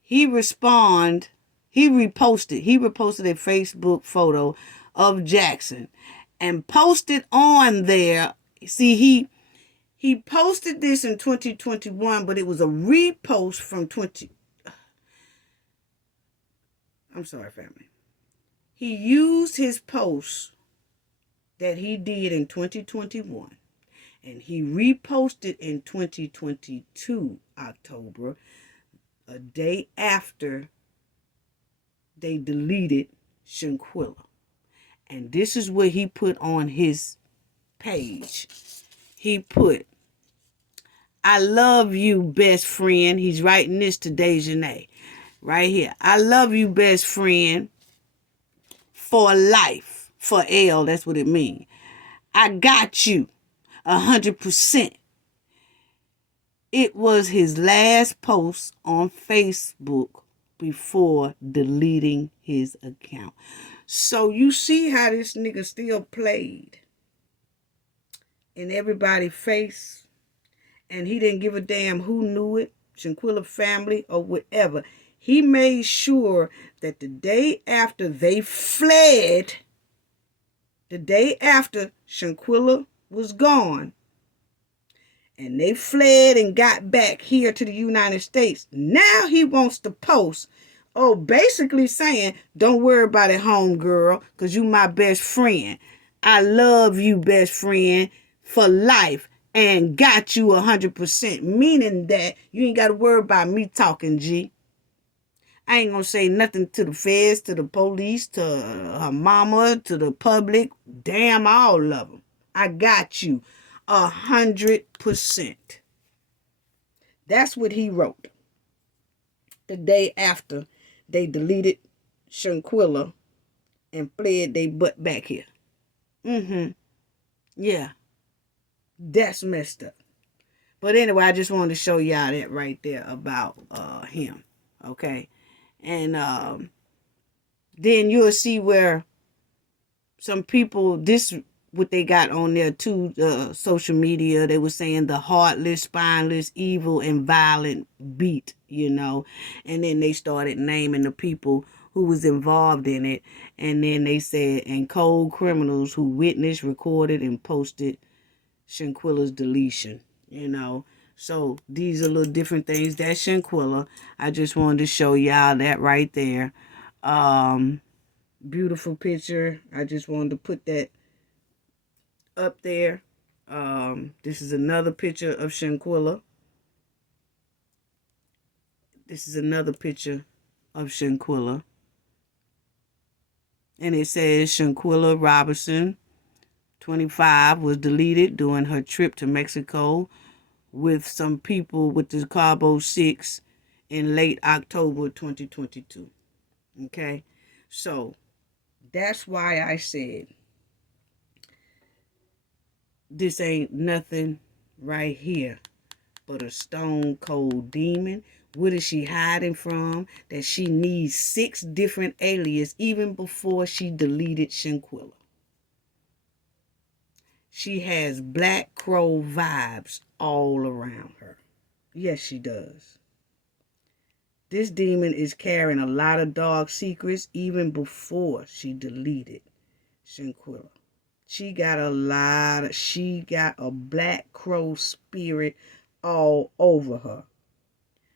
he reposted a Facebook photo of Jackson and posted on there. See, he posted this in 2021, but it was a repost from I'm sorry, family. He used his post that he did in 2021 and he reposted in 2022 October, a day after they deleted Shanquella. And this is what he put on his page. He put, "I love you, best friend." He's writing this to Daejhanae right here. "I love you, best friend, for life." For L, that's what it means. "I got you 100%. It was his last post on Facebook before deleting his account. So you see how this nigga still played in everybody's face, and he didn't give a damn who knew it, Shanquella family or whatever. He made sure that the day after they fled, the day after Shanquella was gone, and they fled and got back here to the United States, now he wants to post, basically saying, "Don't worry about it, homegirl, because you my best friend. I love you, best friend, for life, and got you 100%. Meaning that you ain't got to worry about me talking, G. I ain't going to say nothing to the feds, to the police, to her mama, to the public. Damn, all of them. I got you 100%. That's what he wrote the day after they deleted Shanquella and fled they butt back here. Yeah. That's messed up. But anyway, I just wanted to show y'all that right there about him. Okay. And then you'll see where some people, this what they got on there too, social media, they were saying the heartless, spineless, evil, and violent beat, and then they started naming the people who was involved in it. And then they said, and cold criminals who witnessed, recorded, and posted Shanquella's deletion, So these are little different things. That's Shanquella. I just wanted to show y'all that right there. Beautiful picture. I just wanted to put that up there. This is another picture of Shanquella. This is another picture of Shanquella. And it says Shanquella Robinson, 25, was deleted during her trip to Mexico with some people with the Cabo 6 in late October 2022. Okay? So, that's why I said this ain't nothing right here but a stone cold demon. What is she hiding from? That she needs 6 different aliases even before she deleted Shanquella. She has Black Crow vibes all around her. Yes, she does. This demon is carrying a lot of dark secrets even before she deleted Shanquella. She got a Black Crow spirit all over her.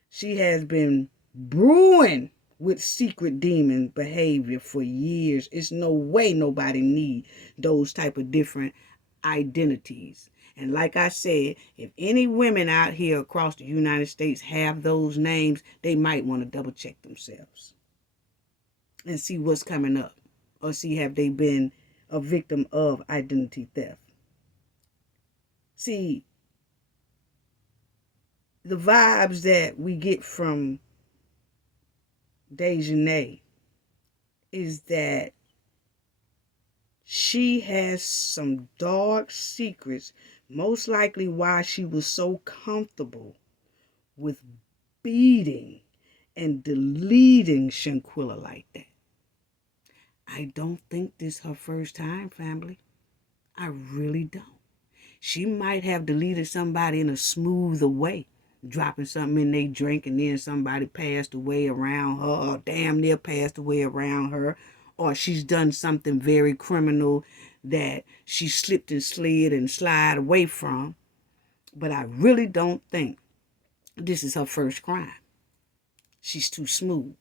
She has been brewing with secret demon behavior for years. It's no way nobody need those type of different identities. And like I said, if any women out here across the United States have those names, they might want to double check themselves and see what's coming up, or see have they been a victim of identity theft. See, the vibes that we get from Daejhanae is that she has some dark secrets, most likely why she was so comfortable with beating and deleting Shanquella like that. I don't think this is her first time, family. I really don't. She might have deleted somebody in a smoother way, dropping something in their drink and then somebody passed away around her, or damn near passed away around her, or she's done something very criminal that she slipped and slid and slid away from. But I really don't think this is her first crime. She's too smooth.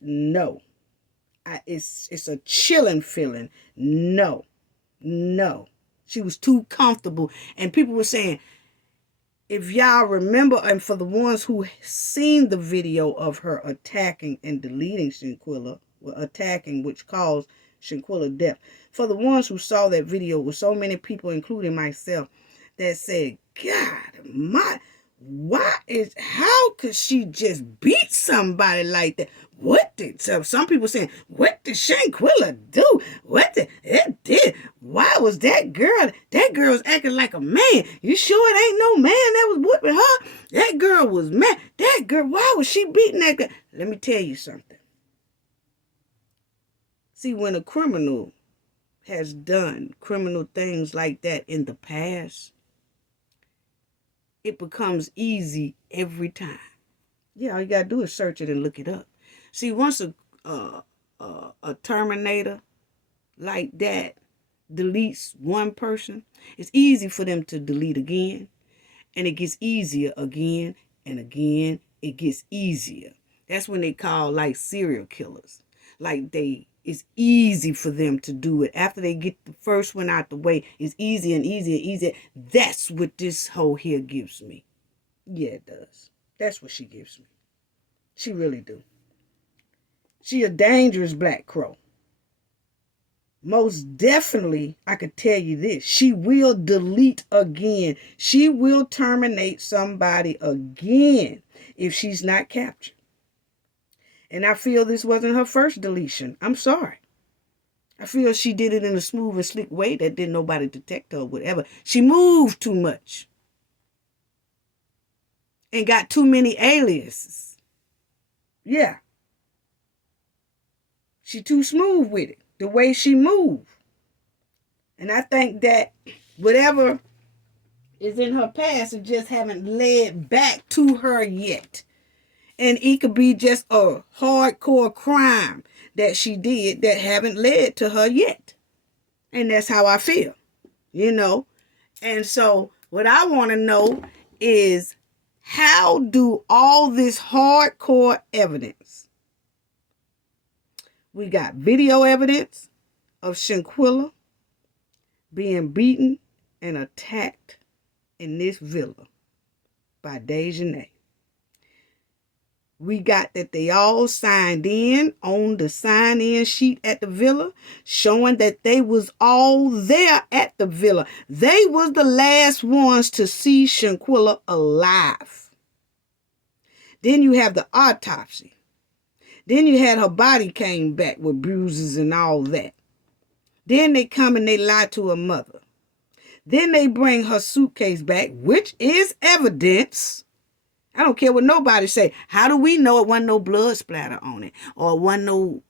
No. It's a chilling feeling. No. She was too comfortable. And people were saying, if y'all remember, and for the ones who seen the video of her attacking and deleting Shanquella, attacking, which caused Shanquella death. For the ones who saw that video, with so many people, including myself, that said, God, how could she just beat somebody like that? Some people saying, what did Shanquella do? It did? Why was that girl's acting like a man? You sure it ain't no man that was whooping her? That girl was mad. That girl, why was she beating that girl? Let me tell you something. See, when a criminal has done criminal things like that in the past, it becomes easy every time. Yeah, all you gotta do is search it and look it up. See, once a Terminator like that deletes one person, it's easy for them to delete again, and it gets easier again and again. It gets easier. That's when they call like serial killers. Like it's easy for them to do it. After they get the first one out the way, it's easier and easier and easier. That's what this hoe here gives me. Yeah, it does. That's what she gives me. She really do. She a dangerous Black Crow. Most definitely, I could tell you this. She will delete again. She will terminate somebody again if she's not captured. And I feel this wasn't her first deletion. I'm sorry. I feel she did it in a smooth and slick way that didn't nobody detect her or whatever. She moved too much. And got too many aliases. Yeah. She too smooth with it. The way she moved. And I think that whatever is in her past, it just haven't led back to her yet. And it could be just a hardcore crime that she did that haven't led to her yet. And that's how I feel, you know. And so what I want to know is, how do all this hardcore evidence, we got video evidence of Shanquella being beaten and attacked in this villa by Daejhanae. We got that they all signed in on the sign-in sheet at the villa, showing that they was all there at the villa. They was the last ones to see Shanquella alive. Then you have the autopsy. Then you had her body came back with bruises and all that. Then they come and they lie to her mother. Then they bring her suitcase back, which is evidence. I don't care what nobody say. How do we know it wasn't no blood splatter on it? Or it wasn't no,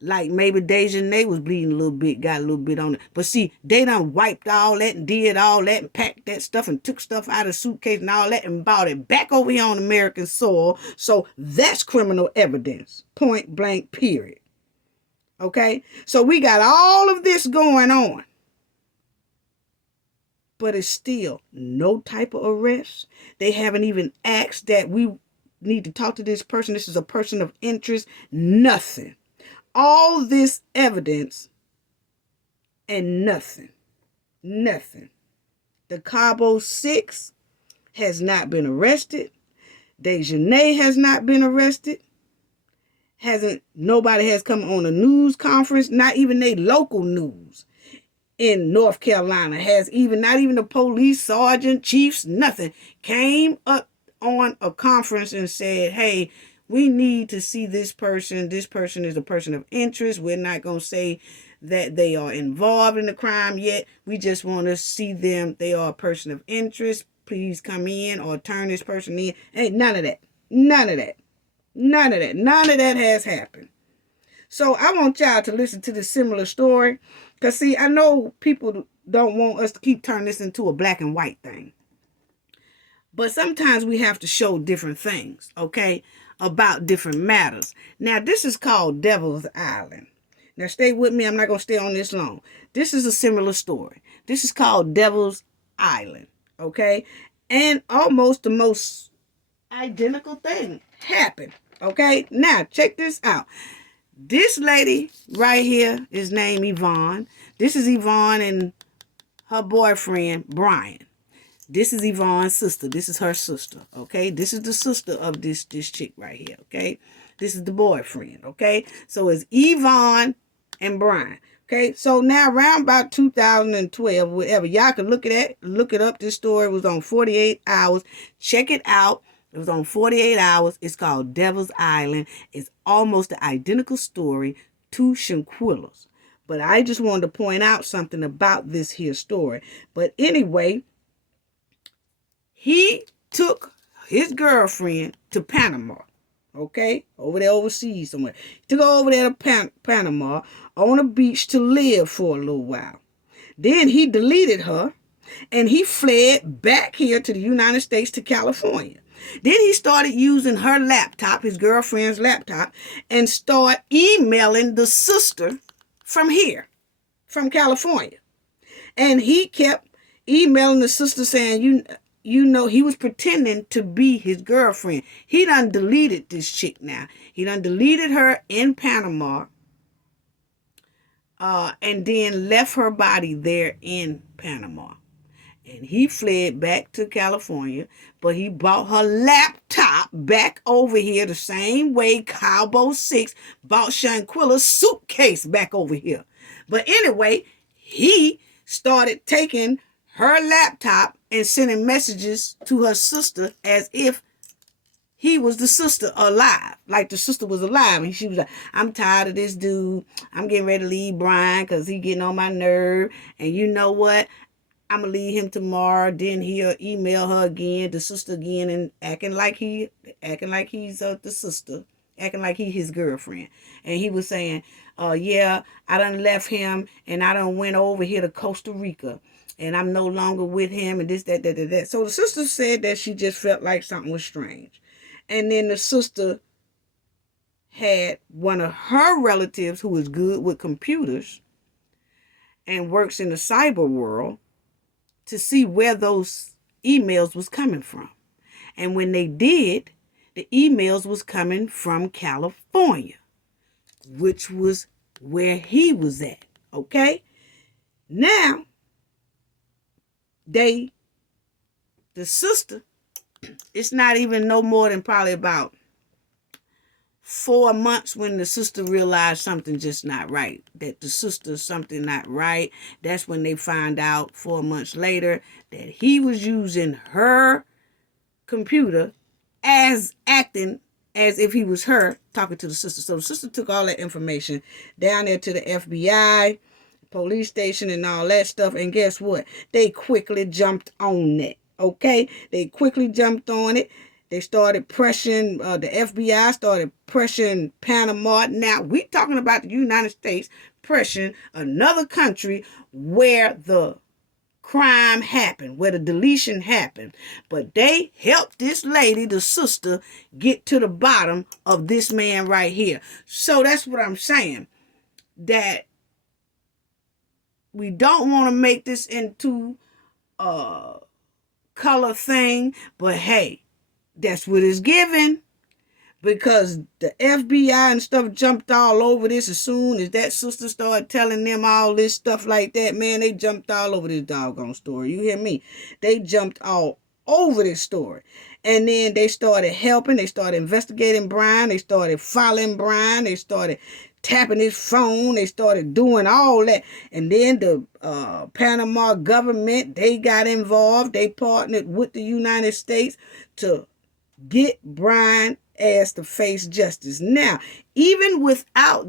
like maybe Daejhanae was bleeding a little bit, got a little bit on it. But see, they done wiped all that and did all that and packed that stuff and took stuff out of the suitcase and all that and brought it back over here on American soil. So that's criminal evidence. Point blank, period. Okay? So we got all of this going on. But it's still no type of arrest. They haven't even asked that we need to talk to this person. This is a person of interest. Nothing. All this evidence and nothing. Nothing. The Cabo 6 has not been arrested. Daejhanae has not been arrested. Nobody has come on a news conference, not even a local news in North Carolina not even the police sergeant, chiefs, nothing, came up on a conference and said, hey, we need to see this person. This person is a person of interest. We're not going to say that they are involved in the crime yet. We just want to see them. They are a person of interest. Please come in or turn this person in. Ain't none of that. None of that. None of that. None of that has happened. So I want y'all to listen to this similar story. Because, see, I know people don't want us to keep turning this into a black and white thing. But sometimes we have to show different things, okay, about different matters. Now, this is called Devil's Island. Now, stay with me. I'm not going to stay on this long. This is a similar story. This is called Devil's Island, okay? And almost the most identical thing happened, okay? Now, check this out. This lady right here is named Yvonne. This is Yvonne and her boyfriend, Brian. This is Yvonne's sister. This is her sister, okay? This is the sister of this chick right here, okay? This is the boyfriend, okay? So it's Yvonne and Brian, okay? So now around about 2012, whatever, y'all can look it up. This story was on 48 Hours. Check it out. It was on 48 Hours. It's called Devil's Island. It's almost the identical story to Shanquella's. But I just wanted to point out something about this here story. But anyway, he took his girlfriend to Panama. Okay? Over there overseas somewhere. He took her over there to Panama on a beach to live for a little while. Then he deleted her and he fled back here to the United States, to California. Then he started using her laptop, his girlfriend's laptop, and started emailing the sister from here, from California. And he kept emailing the sister saying, you know, he was pretending to be his girlfriend. He done deleted this chick now. He done deleted her in Panama and then left her body there in Panama. And he fled back to California, but he brought her laptop back over here the same way Cabo 6 brought Shanquella's suitcase back over here. But anyway, he started taking her laptop and sending messages to her sister as if he was the sister alive, like the sister was alive. And she was like, I'm tired of this dude. I'm getting ready to leave Brian because he getting on my nerve. And you know what? I'm going to leave him tomorrow. Then he'll email her again, the sister again, and acting like he's the sister, acting like he's his girlfriend. And he was saying, yeah, I done left him and I done went over here to Costa Rica and I'm no longer with him and this, that. So the sister said that she just felt like something was strange. And then the sister had one of her relatives who is good with computers and works in the cyber world to see where those emails was coming from. And when they did, the emails was coming from California, which was where he was at. Okay? Now, the sister, it's not even no more than probably about 4 months when the sister realized something just not right. That the sister something not right. That's when they find out 4 months later that he was using her computer as acting as if he was her talking to the sister. So the sister took all that information down there to the FBI, police station, and all that stuff. And guess what? They quickly jumped on that. Okay? They quickly jumped on it. They started pressuring, the FBI started pressuring Panama. Now, we're talking about the United States pressuring another country where the crime happened, where the deletion happened. But they helped this lady, the sister, get to the bottom of this man right here. So that's what I'm saying. That we don't want to make this into a color thing, but hey, that's what it's given, because the FBI and stuff jumped all over this as soon as that sister started telling them all this stuff like that. Man, they jumped all over this doggone story. You hear me? They jumped all over this story. And then they started helping. They started investigating Brian. They started following Brian. They started tapping his phone. They started doing all that. And then the Panama government, they got involved. They partnered with the United States to get Brian as to face justice. Now, even without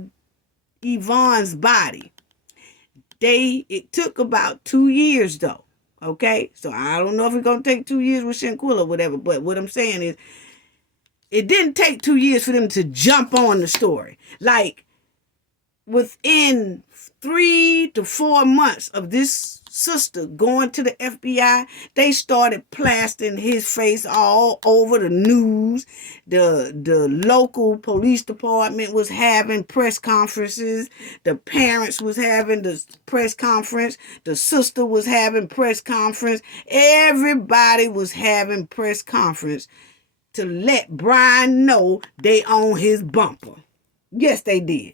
Yvonne's body, it took about 2 years though. Okay? So I don't know if it's going to take 2 years with Shanquella or whatever, but what I'm saying is it didn't take 2 years for them to jump on the story. Like, within 3 to 4 months of this sister going to the FBI, they started plastering his face all over the news. The local police department was having press conferences. The parents was having the press conference. The sister was having press conference. Everybody was having press conference to let Brian know they own his bumper. Yes, they did.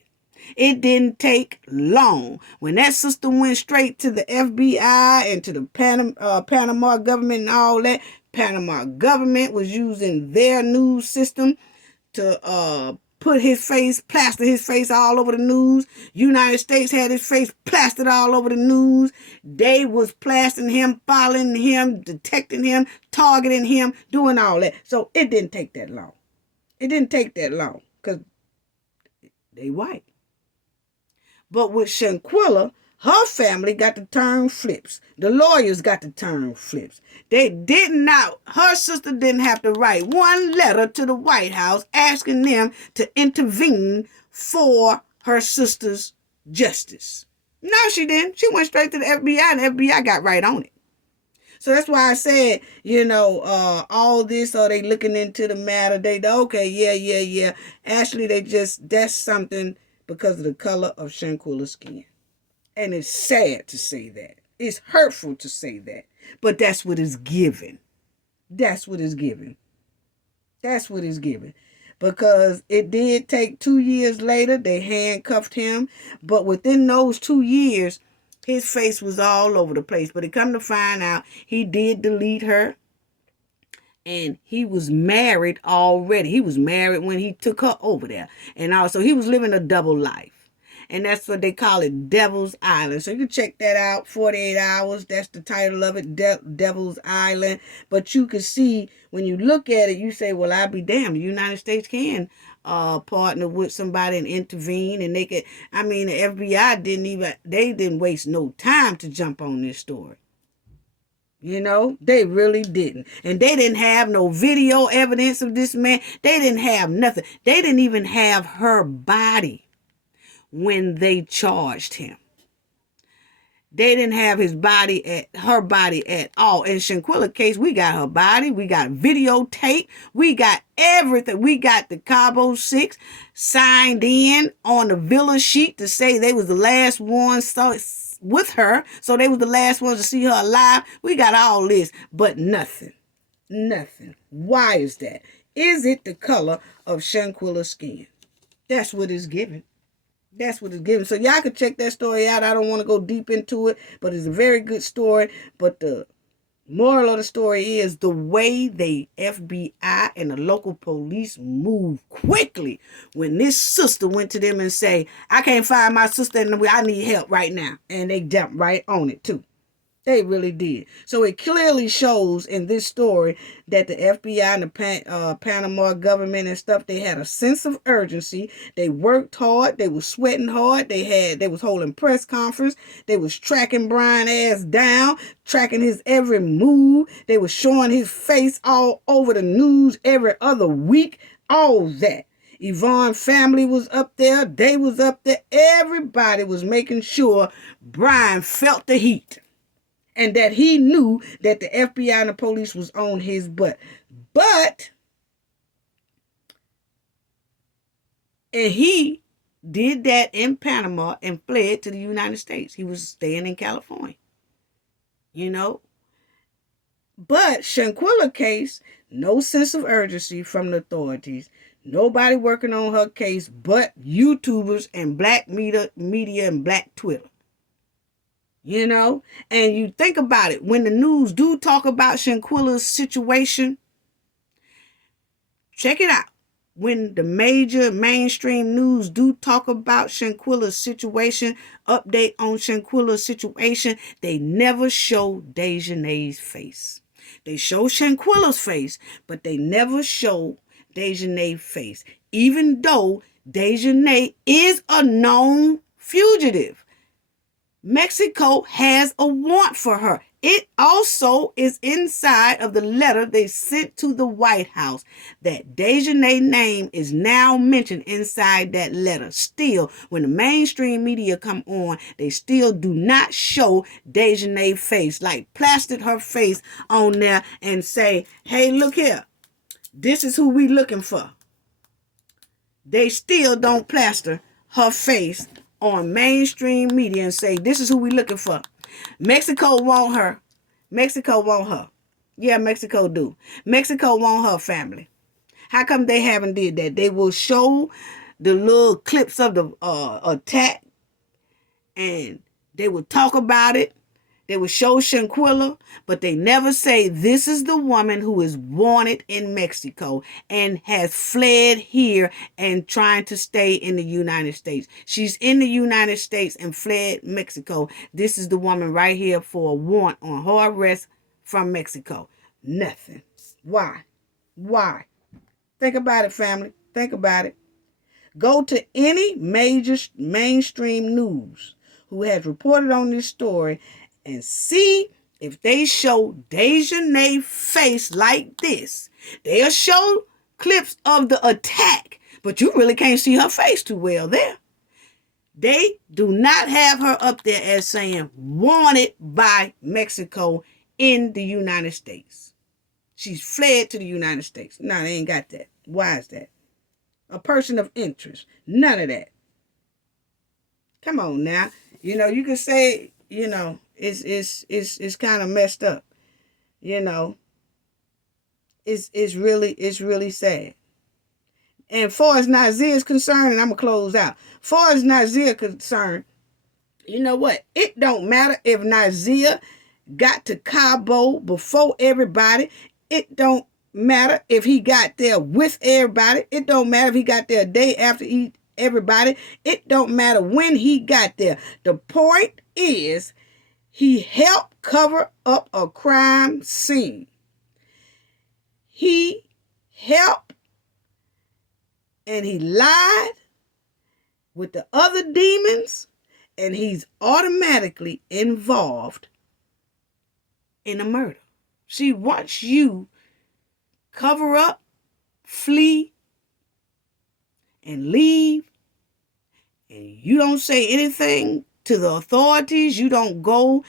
It didn't take long. When that sister went straight to the FBI and to the Panama government and all that, Panama government was using their news system to plaster his face all over the news. United States had his face plastered all over the news. They was plastering him, following him, detecting him, targeting him, doing all that. So it didn't take that long. It didn't take that long because they white. But with Shanquella, her family got to turn flips. The lawyers got to turn flips. Her sister didn't have to write one letter to the White House asking them to intervene for her sister's justice. No, she didn't. She went straight to the FBI and the FBI got right on it. So that's why I said, all this, are they looking into the matter? Yeah. Actually, that's something because of the color of Shanquella's skin. And it's sad to say that. It's hurtful to say that. But that's what is given. That's what is given. That's what is given. Because it did take 2 years later, they handcuffed him. But within those 2 years, his face was all over the place. But it come to find out, he did delete her. And he was married already. He was married when he took her over there. And also, he was living a double life. And that's what they call it, Devil's Island. So you can check that out, 48 Hours. That's the title of it, Devil's Island. But you can see, when you look at it, you say, well, I'll be damned. The United States can partner with somebody and intervene. And they could, the FBI didn't waste no time to jump on this story. They really didn't. And they didn't have no video evidence of this man. They didn't have nothing. They didn't even have her body when they charged him. They didn't have her body at all. In Shanquella case, we got her body, we got videotape, we got everything. We got the Cabo 6 signed in on the villa sheet to say they was the last ones with her, so they was the last ones to see her alive. We got all this, but nothing. Nothing. Why is that? Is it the color of Shanquella's skin? That's what it's giving. That's what it's giving. So y'all can check that story out. I don't want to go deep into it, but it's a very good story. But the moral of the story is the way the FBI and the local police moved quickly when this sister went to them and say, I can't find my sister and I need help right now. And they jumped right on it too. They really did. So it clearly shows in this story that the FBI and the Panama government and stuff, they had a sense of urgency. They worked hard. They was sweating hard. They was holding press conference. They was tracking Brian ass down, tracking his every move. They was showing his face all over the news every other week. All that. Yvonne family was up there. They was up there. Everybody was making sure Brian felt the heat. And that he knew that the FBI and the police was on his butt. And he did that in Panama and fled to the United States. He was staying in California. You know? But Shanquella case, no sense of urgency from the authorities. Nobody working on her case but YouTubers and black media and black Twitter. You know, and you think about it, when the news do talk about Shanquella's situation, check it out. When the major mainstream news do talk about Shanquella's situation, update on Shanquella's situation, they never show Daejhanae's face. They show Shanquella's face, but they never show Daejhanae's face, even though Daejhanae is a known fugitive. Mexico has a warrant for her. It also is inside of the letter they sent to the White House. That Daejhanae's name is now mentioned inside that letter. Still, when the mainstream media come on, they still do not show Daejhanae's face. Like plastered her face on there and say, hey, look here. This is who we looking for. They still don't plaster her face on mainstream media and say, this is who we looking for. Mexico want her. Mexico want her. Yeah, Mexico do. Mexico want her family. How come they haven't did that? They will show the little clips of the attack and they will talk about it. They will show Shanquella, but they never say this is the woman who is wanted in Mexico and has fled here and trying to stay in the United States. She's in the United States and fled Mexico. This is the woman right here for a warrant on her arrest from Mexico. Nothing. Why? Why? Think about it, family. Think about it. Go to any major mainstream news who has reported on this story and see if they show Daejhanae's face like this. They'll show clips of the attack, but you really can't see her face too well there. They do not have her up there as saying wanted by Mexico in the United States. She's fled to the United States. No, they ain't got that. Why is that? A person of interest. None of that. Come on now. You know, you can say, you know, it's kind of messed up. You know, it's really sad. And far as Nazir is concerned, and I'm gonna close out. Far as Nazir concerned, you know what? It don't matter if Nazir got to Cabo before everybody. It don't matter if he got there with everybody. It don't matter if he got there a day after everybody. It don't matter when he got there. The point is, he helped cover up a crime scene. He helped and he lied with the other demons, and he's automatically involved in a murder. See, once you cover up, flee, and leave, and you don't say anything to the authorities. You don't go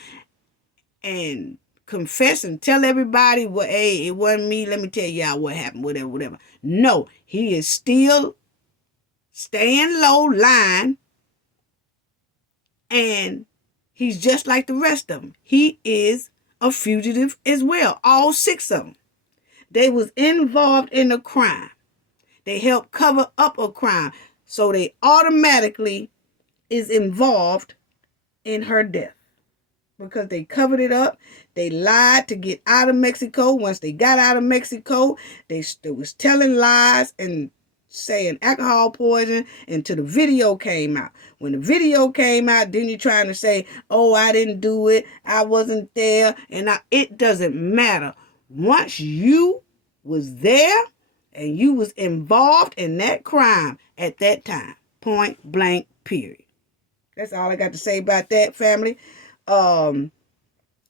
and confess and tell everybody, well, hey, it wasn't me. Let me tell y'all what happened, whatever, whatever. No, he is still staying low, lying, and he's just like the rest of them. He is a fugitive as well. All 6 of them. They was involved in a crime. They helped cover up a crime. So they automatically is involved in her death. Because they covered it up. They lied to get out of Mexico. Once they got out of Mexico, they was telling lies and saying alcohol poison until the video came out. When the video came out, then you're trying to say, oh, I didn't do it. I wasn't there. And it doesn't matter. Once you was there and you was involved in that crime at that time. Point blank, period. That's all I got to say about that, family.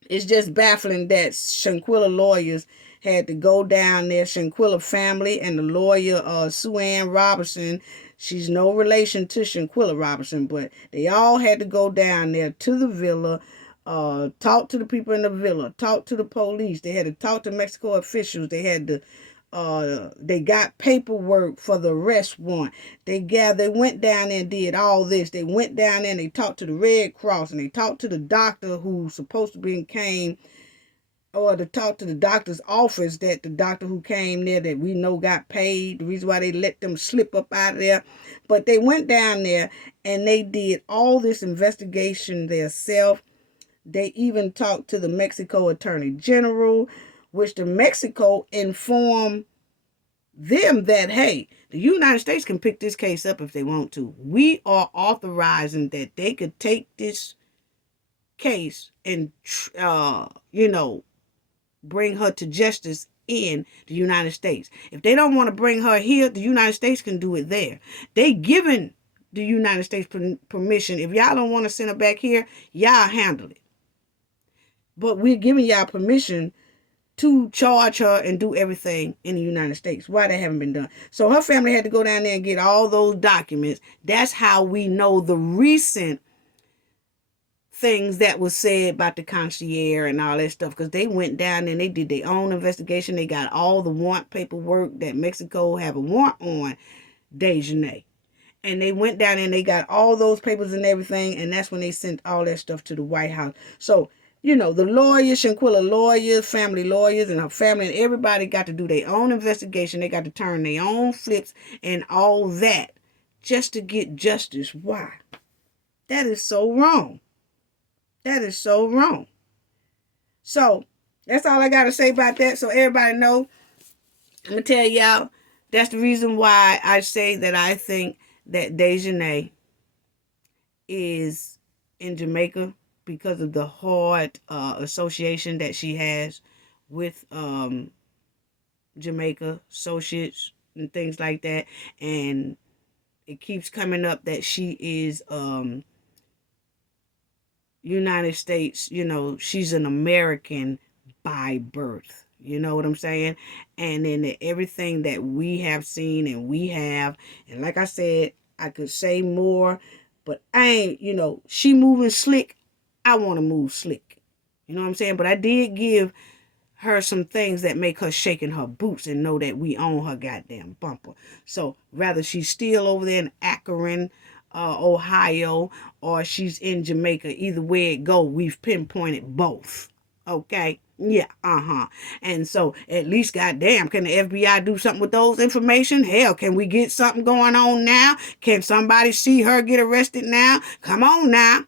It's just baffling that Shanquella lawyers had to go down there. Shanquella family and the lawyer, Sue Ann Robertson. She's no relation to Shanquella Robertson, but they all had to go down there to the villa, talk to the people in the villa, talk to the police. They had to talk to Mexico officials. They had to they got paperwork for the arrest warrant. They went down there and did all this. They went down there and they talked to the Red Cross and they talked to the doctor who's supposed to be came, or to talk to the doctor's office, that the doctor who came there that we know got paid. The reason why they let them slip up out of there. But they went down there and they did all this investigation themselves. They even talked to the Mexico Attorney General, which the Mexico informed them that, hey, the United States can pick this case up if they want to. We are authorizing that they could take this case and, bring her to justice in the United States. If they don't want to bring her here, the United States can do it there. They given the United States permission. If y'all don't want to send her back here, y'all handle it. But we're giving y'all permission to charge her and do everything in the United States. Why that haven't been done? So her family had to go down there and get all those documents. That's how we know the recent things that was said about the concierge and all that stuff, because they went down and they did their own investigation. They got all the warrant paperwork that Mexico have a warrant on Daejhanae. And they went down and they got all those papers and everything, and that's when they sent all that stuff to the White House. So, the lawyers, Shanquella lawyers, family lawyers, and her family, and everybody got to do their own investigation. They got to turn their own flips and all that just to get justice. Why? That is so wrong. That is so wrong. So, that's all I got to say about that. So everybody know, I'm going to tell y'all, that's the reason why I say that I think that Daejhanae is in Jamaica, because of the hard association that she has with Jamaica associates and things like that. And it keeps coming up that she is United States, she's an American by birth. You know what I'm saying? And then everything that we have seen and like I said, I could say more, but I ain't, she moving slick. I want to move slick. You know what I'm saying? But I did give her some things that make her shake in her boots and know that we own her goddamn bumper. So whether she's still over there in Akron, Ohio, or she's in Jamaica, either way it go, we've pinpointed both. Okay? Yeah, And so at least, goddamn, can the FBI do something with those information? Hell, can we get something going on now? Can somebody see her get arrested now? Come on now.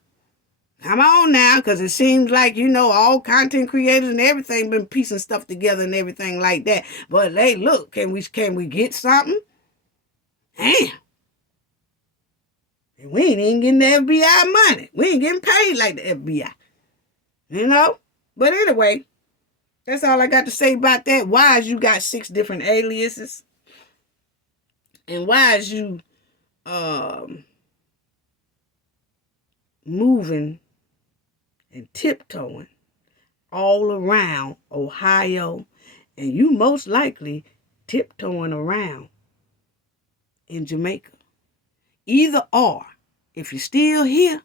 Come on now, because it seems like, all content creators and everything been piecing stuff together and everything like that. But hey, look, can we get something? Damn. And we ain't even getting the FBI money. We ain't getting paid like the FBI. But anyway, that's all I got to say about that. Why is you got 6 different aliases? And why is you moving and tiptoeing all around Ohio, and you most likely tiptoeing around in Jamaica? Either or, if you're still here,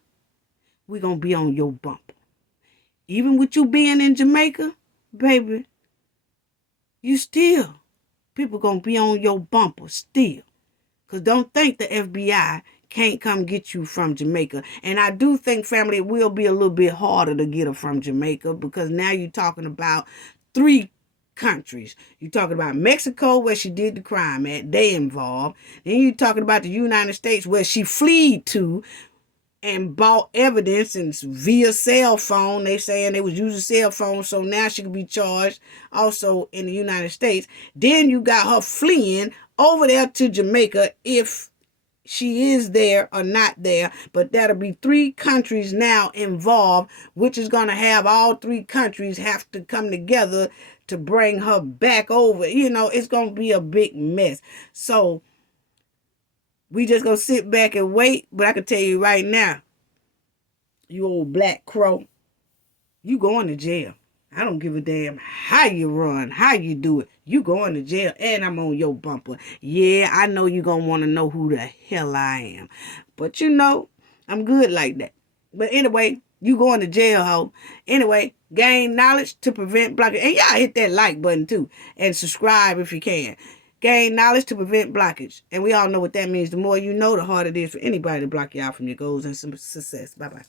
we're going to be on your bumper. Even with you being in Jamaica, baby, people going to be on your bumper still. Because don't think the FBI can't come get you from Jamaica. And I do think, family, it will be a little bit harder to get her from Jamaica, because now you're talking about 3 countries. You're talking about Mexico, where she did the crime at. They involved. Then you're talking about the United States, where she fled to and bought evidence and via cell phone. They saying they was using cell phones, so now she could be charged also in the United States. Then you got her fleeing over there to Jamaica, if she is there or not there. But that'll be 3 countries now involved, which is going to have all 3 countries have to come together to bring her back over. It's going to be a big mess. So we just going to sit back and wait. But I can tell you right now, you old black crow, you going to jail. I don't give a damn how you run, how you do it. You going to jail, and I'm on your bumper. Yeah, I know you going to want to know who the hell I am. But I'm good like that. But anyway, you going to jail, ho. Anyway, gain knowledge to prevent blockage. And y'all hit that like button too. And subscribe if you can. Gain knowledge to prevent blockage. And we all know what that means. The more you know, the harder it is for anybody to block you out from your goals and some success. Bye-bye.